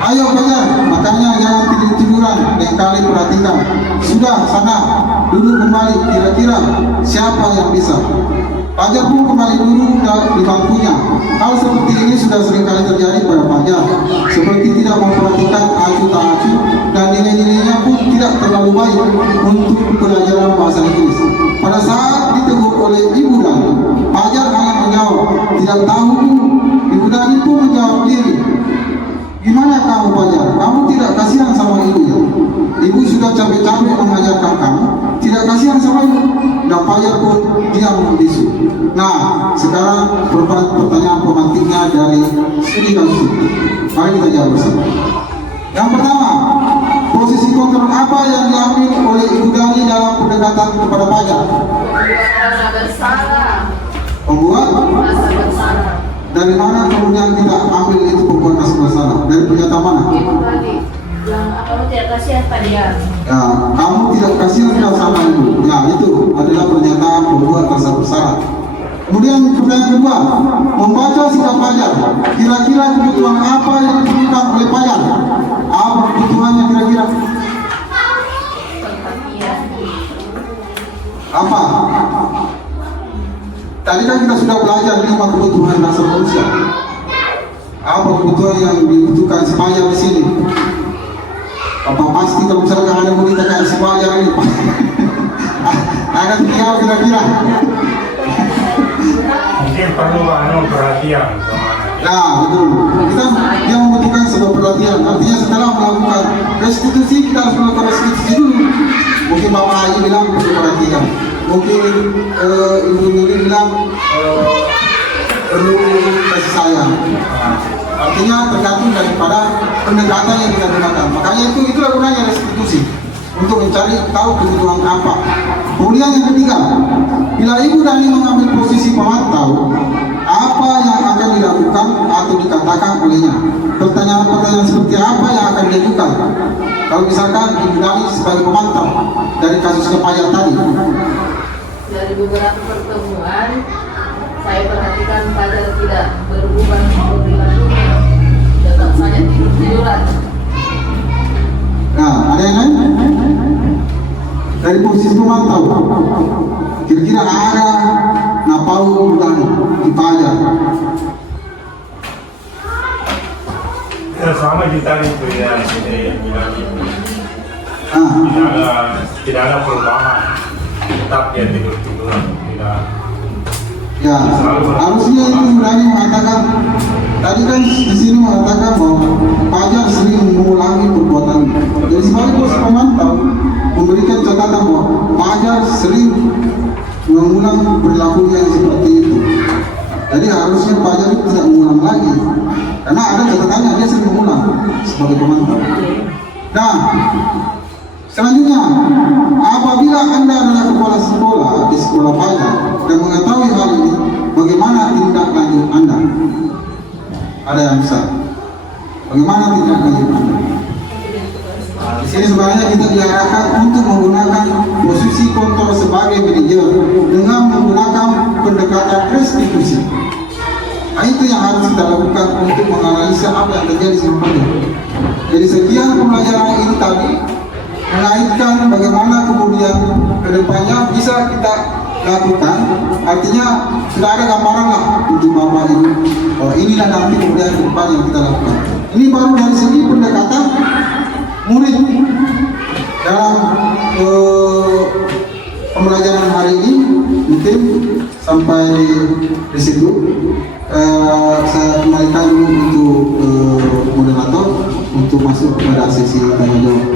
Ayo Fajar, makanya jangan tidur-tiduran, dan kali perhatikan. Sudah, sana, duduk kembali, kira-kira siapa yang bisa. Fajar pun kembali duduk di bangkunya. Hal seperti ini sudah seringkali terjadi pada Fajar, seperti tidak memperhatikan acuh tak acuh, dan nilai-nilainya pun tidak terlalu baik untuk pelajaran bahasa Inggris. Pada saat ditegur oleh Ibu Dani, Fajar hanya menjawab, tidak tahu. Ibu Dani pun menjawab diri, gimana kamu Fajar? Kamu tidak kasihan sama ibu ya? Ibu sudah capek-capek mengajarkan kamu, tidak kasihan sama ibu? Dan Fajar pun diam membisu. Nah, sekarang pertanyaan pemantiknya dari studi kasus ini. Mari kita jawab bersama. Yang pertama, posisi kontrol apa yang diambil oleh Ibu Dani dalam pendekatan kepada Fajar? Rasa bersalah. Membuat? Rasa bersalah. Dari mana kemudian kita ambil itu pembuat rasa bersalah? Dari pernyataan mana? Itu tadi yang kamu tidak kasihan pada dia. Ya, kamu tidak kasihan sama ibu. Ya, itu adalah pernyataan pembuat rasa bersalah. Kemudian pertanyaan kedua, membaca sikap Fajar, kira-kira kebutuhan apa yang dibutuhkan oleh Fajar? Apa kebutuhannya kira-kira? Perhatian. Apa? lima kebutuhan dasar manusia. Apa kebutuhan yang dibutuhkan si payah di sini? Apa pasti kalau misalnya ada wanita kayak si payah ini, akan tinggal kira-kira. Mungkin perlu perhatian sama anak. Nah, betul. Dia membutuhkan sebuah perhatian. Artinya setelah melakukan restitusi, kita harus melakukan restitusi dulu. Mungkin Bapak Haji bilang perlu perhatian. Mungkin Ibu Nuri bilang perlu kasih sayang. Artinya tergantung daripada pendekatan yang kita gunakan. Makanya itulah gunanya restitusi, untuk mencari tahu kebutuhan apa. Kemudian yang ketiga, bila Ibu Dani mengambil posisi pemantau, apa yang akan dilakukan atau dikatakan olehnya? Pertanyaan-pertanyaan seperti apa yang akan diajukan? Kalau misalkan Ibu Dani sebagai pemantau dari kasus kepayah tadi. Dari beberapa pertemuan, saya perhatikan Fajar tidak berubah perilakunya, tetap saja tidur-tiduran. Nah, ada yang lain? Dari posisi pemantau, kira-kira ada napau dan dipajar. Ya, sama kita itu ya, yang bilang itu. Tidak ada perubahan, tetap dia tidur-tiduran, tidak. Ya, harusnya itu Dani mengatakan, tadi kan di sini mengatakan bahwa Fajar sering mengulangi perbuatan. Jadi sebagai posisi pemantau memberikan catatan bahwa Fajar sering mengulang perilakunya yang seperti itu. Jadi harusnya Fajar itu tidak mengulang lagi, karena ada catatannya dia sering mengulang sebagai pemantau. Nah, selanjutnya, apabila Anda adalah kepala sekolah di sekolah Fajar dan mengetahui hal ini, bagaimana tindak lanjut Anda? Ada yang bisa? Bagaimana tindak lanjut Anda? Di sini sebenarnya kita diarahkan untuk menggunakan posisi kontrol sebagai manajer dengan menggunakan pendekatan restitusi. Nah, itu yang harus kita lakukan untuk menganalisa apa yang terjadi sebenarnya. Jadi sekian pembelajaran ini tadi mengaitkan bagaimana kemudian kedepannya bisa kita lakukan. Artinya sudah ada gambaran lah untuk Bapak Ibu. Inilah nanti kemudian kedepan yang kita lakukan. Ini baru dari segi pendekatan murid dalam pembelajaran hari ini. Mungkin sampai di situ. Saya kembalikan dulu untuk moderator untuk masuk kepada sesi tanya jawab.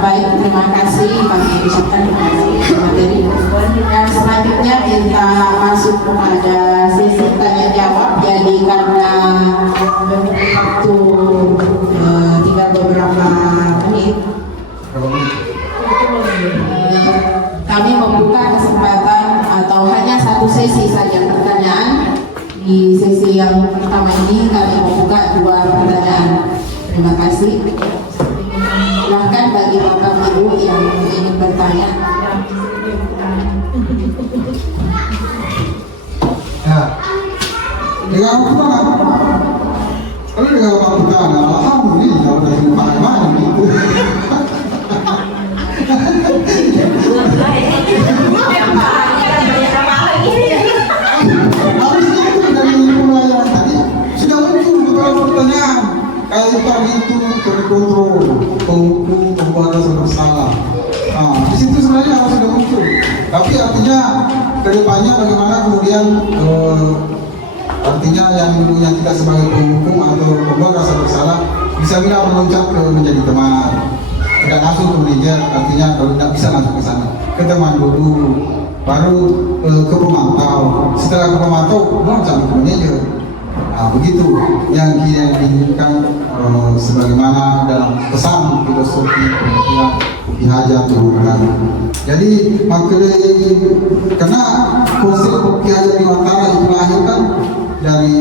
Baik, terima kasih kami ucapkan materi. Yang selanjutnya kita masuk kepada sesi tanya jawab. Jadi karena waktu tinggal beberapa menit, kami membuka kesempatan atau hanya satu sesi saja pertanyaan. Di sesi yang pertama ini kami membuka 2 pertanyaan. Terima kasih. Silahkan bagi Bapak Ibu yang ingin bertanya. Ya, dengan apa? Kalau dengan apa? Alhamdulillah udah lumayan gitu. Harusnya itu dari pembelajaran tadi sudah muncul beberapa pertanyaan kayak tadi itu terkontrol, penghukum, pembuat rasa bersalah. Nah, di situ sebenarnya harus sudah muncul. Tapi artinya kedepannya bagaimana kemudian artinya yang kita sebagai penghukum atau pembuat rasa bersalah bisa bila meloncat ke menjadi teman. Tidak langsung ke manajer, artinya kalau tidak bisa langsung ke sana, ke teman dulu, baru ke pemantau. Setelah ke pemantau, meloncat ke manajer. Nah, begitu yang kita inginkan sebagaimana dalam pesan filosofi pemikiran Ki Haji Abdul Muhtar. Jadi karena konsep Ki Haji Abdul Muhtar itu lahirkan dari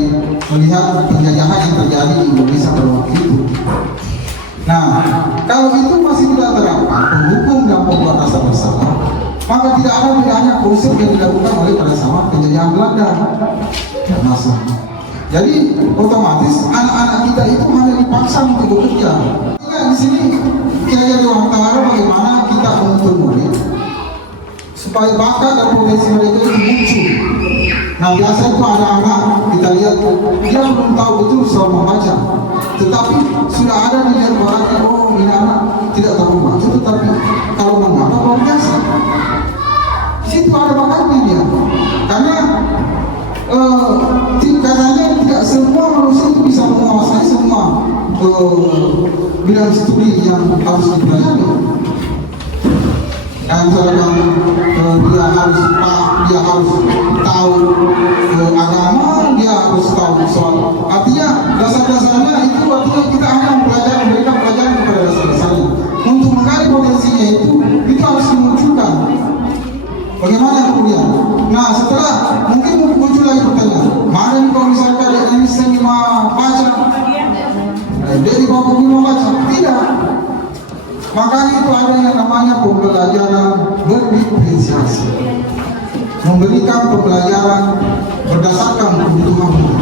melihat penjajahan yang terjadi di Indonesia pada waktu itu. Nah, kalau itu masih tidak terdapat penghukum dan pembuat rasa bersalah, maka tidak ada bedanya konsep yang dilakukan oleh pada zaman penjajahan Belanda dan masa. Jadi otomatis anak-anak kita itu hanya dipaksa untuk bekerja. Di sini Kiai Dewantara bagaimana kita menuntut murid supaya bakat dan potensi mereka itu muncul. Nah biasa itu anak-anak kita lihat dia belum tahu betul soal membaca, tetapi sudah ada dilihat barangnya, oh ini anak tidak tahu membaca, tetapi kalau mengapa luar biasa. Di situ ada bakatnya dia, karena katanya tidak semua manusia itu bisa menguasai semua bidang studi yang harus dipelajari. Dan misalkan dia harus tahu agama, dia harus tahu soal. Artinya dasar-dasarnya itu artinya kita akan memberikan pelajaran kepada dasar-dasarnya. Untuk menggali potensinya itu harus dimunculkan. Bagaimana kemudian? Nah setelah mungkin muncul lagi pertanyaan, mana nih kalau misalkan dia bisa baca, dia di bawah buku baca? Tidak. Makanya itu ada yang namanya pembelajaran berdiferensiasi, memberikan pembelajaran berdasarkan kebutuhan.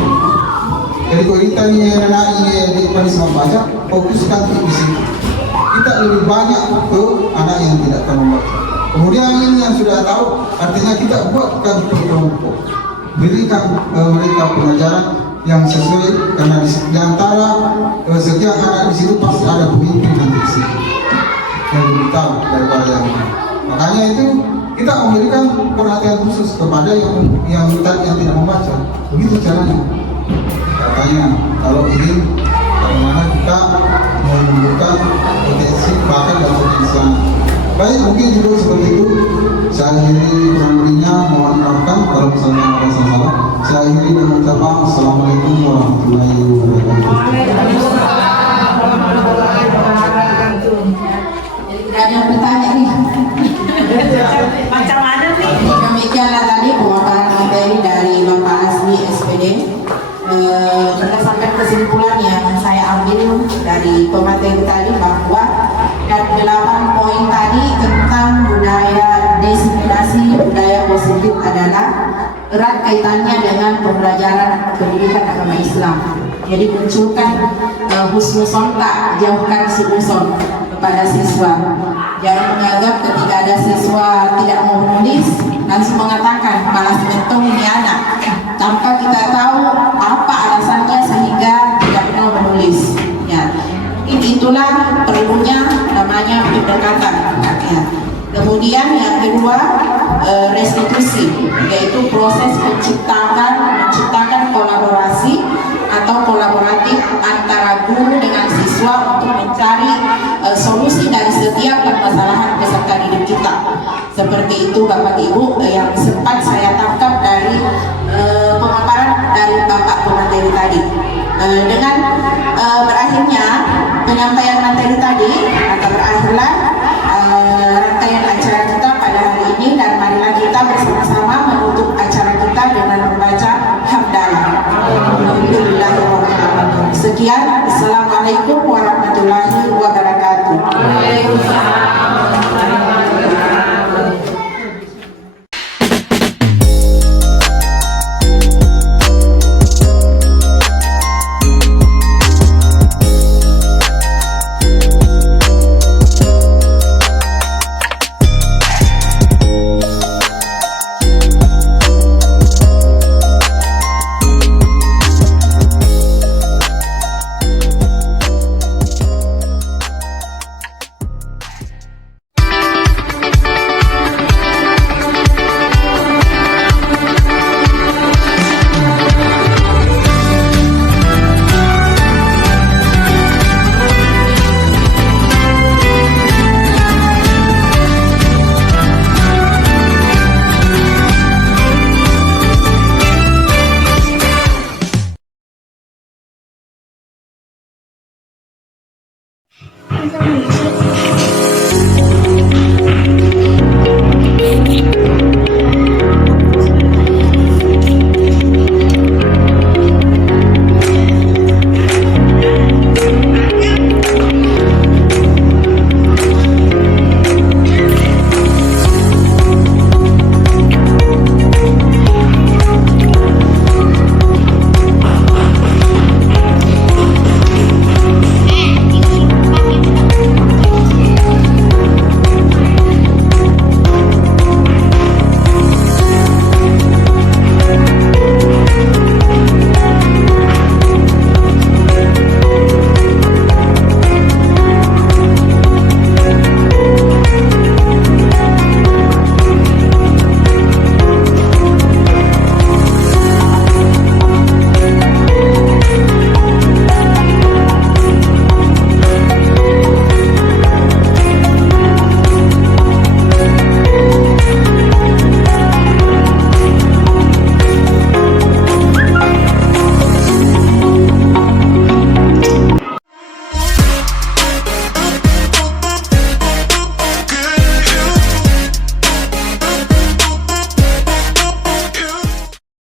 Jadi kalau kita ini bisa membaca, fokuskan di situ. Kita lebih banyak ke anak yang tidak tahu membaca. Kemudian ini yang sudah tahu, artinya kita buatkan kelompok, berikan mereka pelajaran yang sesuai, karena di antara sekian anak di situ pasti ada pemimpin nanti di situ yang lebih tahu daripada yang lain. Makanya itu kita memberikan perhatian khusus kepada yang tidak membaca. Begitu caranya. Katanya kalau ini bagaimana kita menunjukkan potensi bakat dan potensi. Baik, mungkin juga seperti itu. Saya akhiri kurang-lebihnya, mohon maafkan kalau misalnya ada salah. Saya akhiri dengan ucapan Assalamualaikum warahmatullahi wabarakatuh. Jadi tidak ada yang bertanya nih. Macam mana nih? Demikianlah tadi pemaparan materi dari Bapak Asmi SPD. Berdasarkan kesimpulan yang saya ambil dari pemateri tadi bahwa dari 8 poin tadi tentang budaya diskriminasi, budaya positif adalah erat kaitannya dengan pembelajaran pendidikan agama Islam. Jadi munculkan husnuzon, tak jauhkan suudzon kepada siswa. Jangan menganggap ketika ada siswa tidak mau menulis langsung mengatakan malas mentung ini anak, tanpa kita tahu apa alasannya sehingga tidak mau menulis. Ya, itulah perlunya namanya pendekatan. Ya. Kemudian yang kedua restitusi, yaitu proses menciptakan kolaborasi atau kolaboratif antara guru dengan siswa untuk mencari solusi dari setiap permasalahan peserta didik kita. Seperti itu Bapak Ibu yang sempat saya tangkap dari pemaparan dari Bapak pemateri tadi. Dengan berakhirnya penyampaian materi tadi, maka berakhirlah rangkaian acara kita pada hari ini, dan marilah kita bersama-sama menutup acara kita dengan membaca hamdalah. Alhamdulillahirrahmanirrahim. Sekian, Assalamualaikum warahmatullahi wabarakatuh.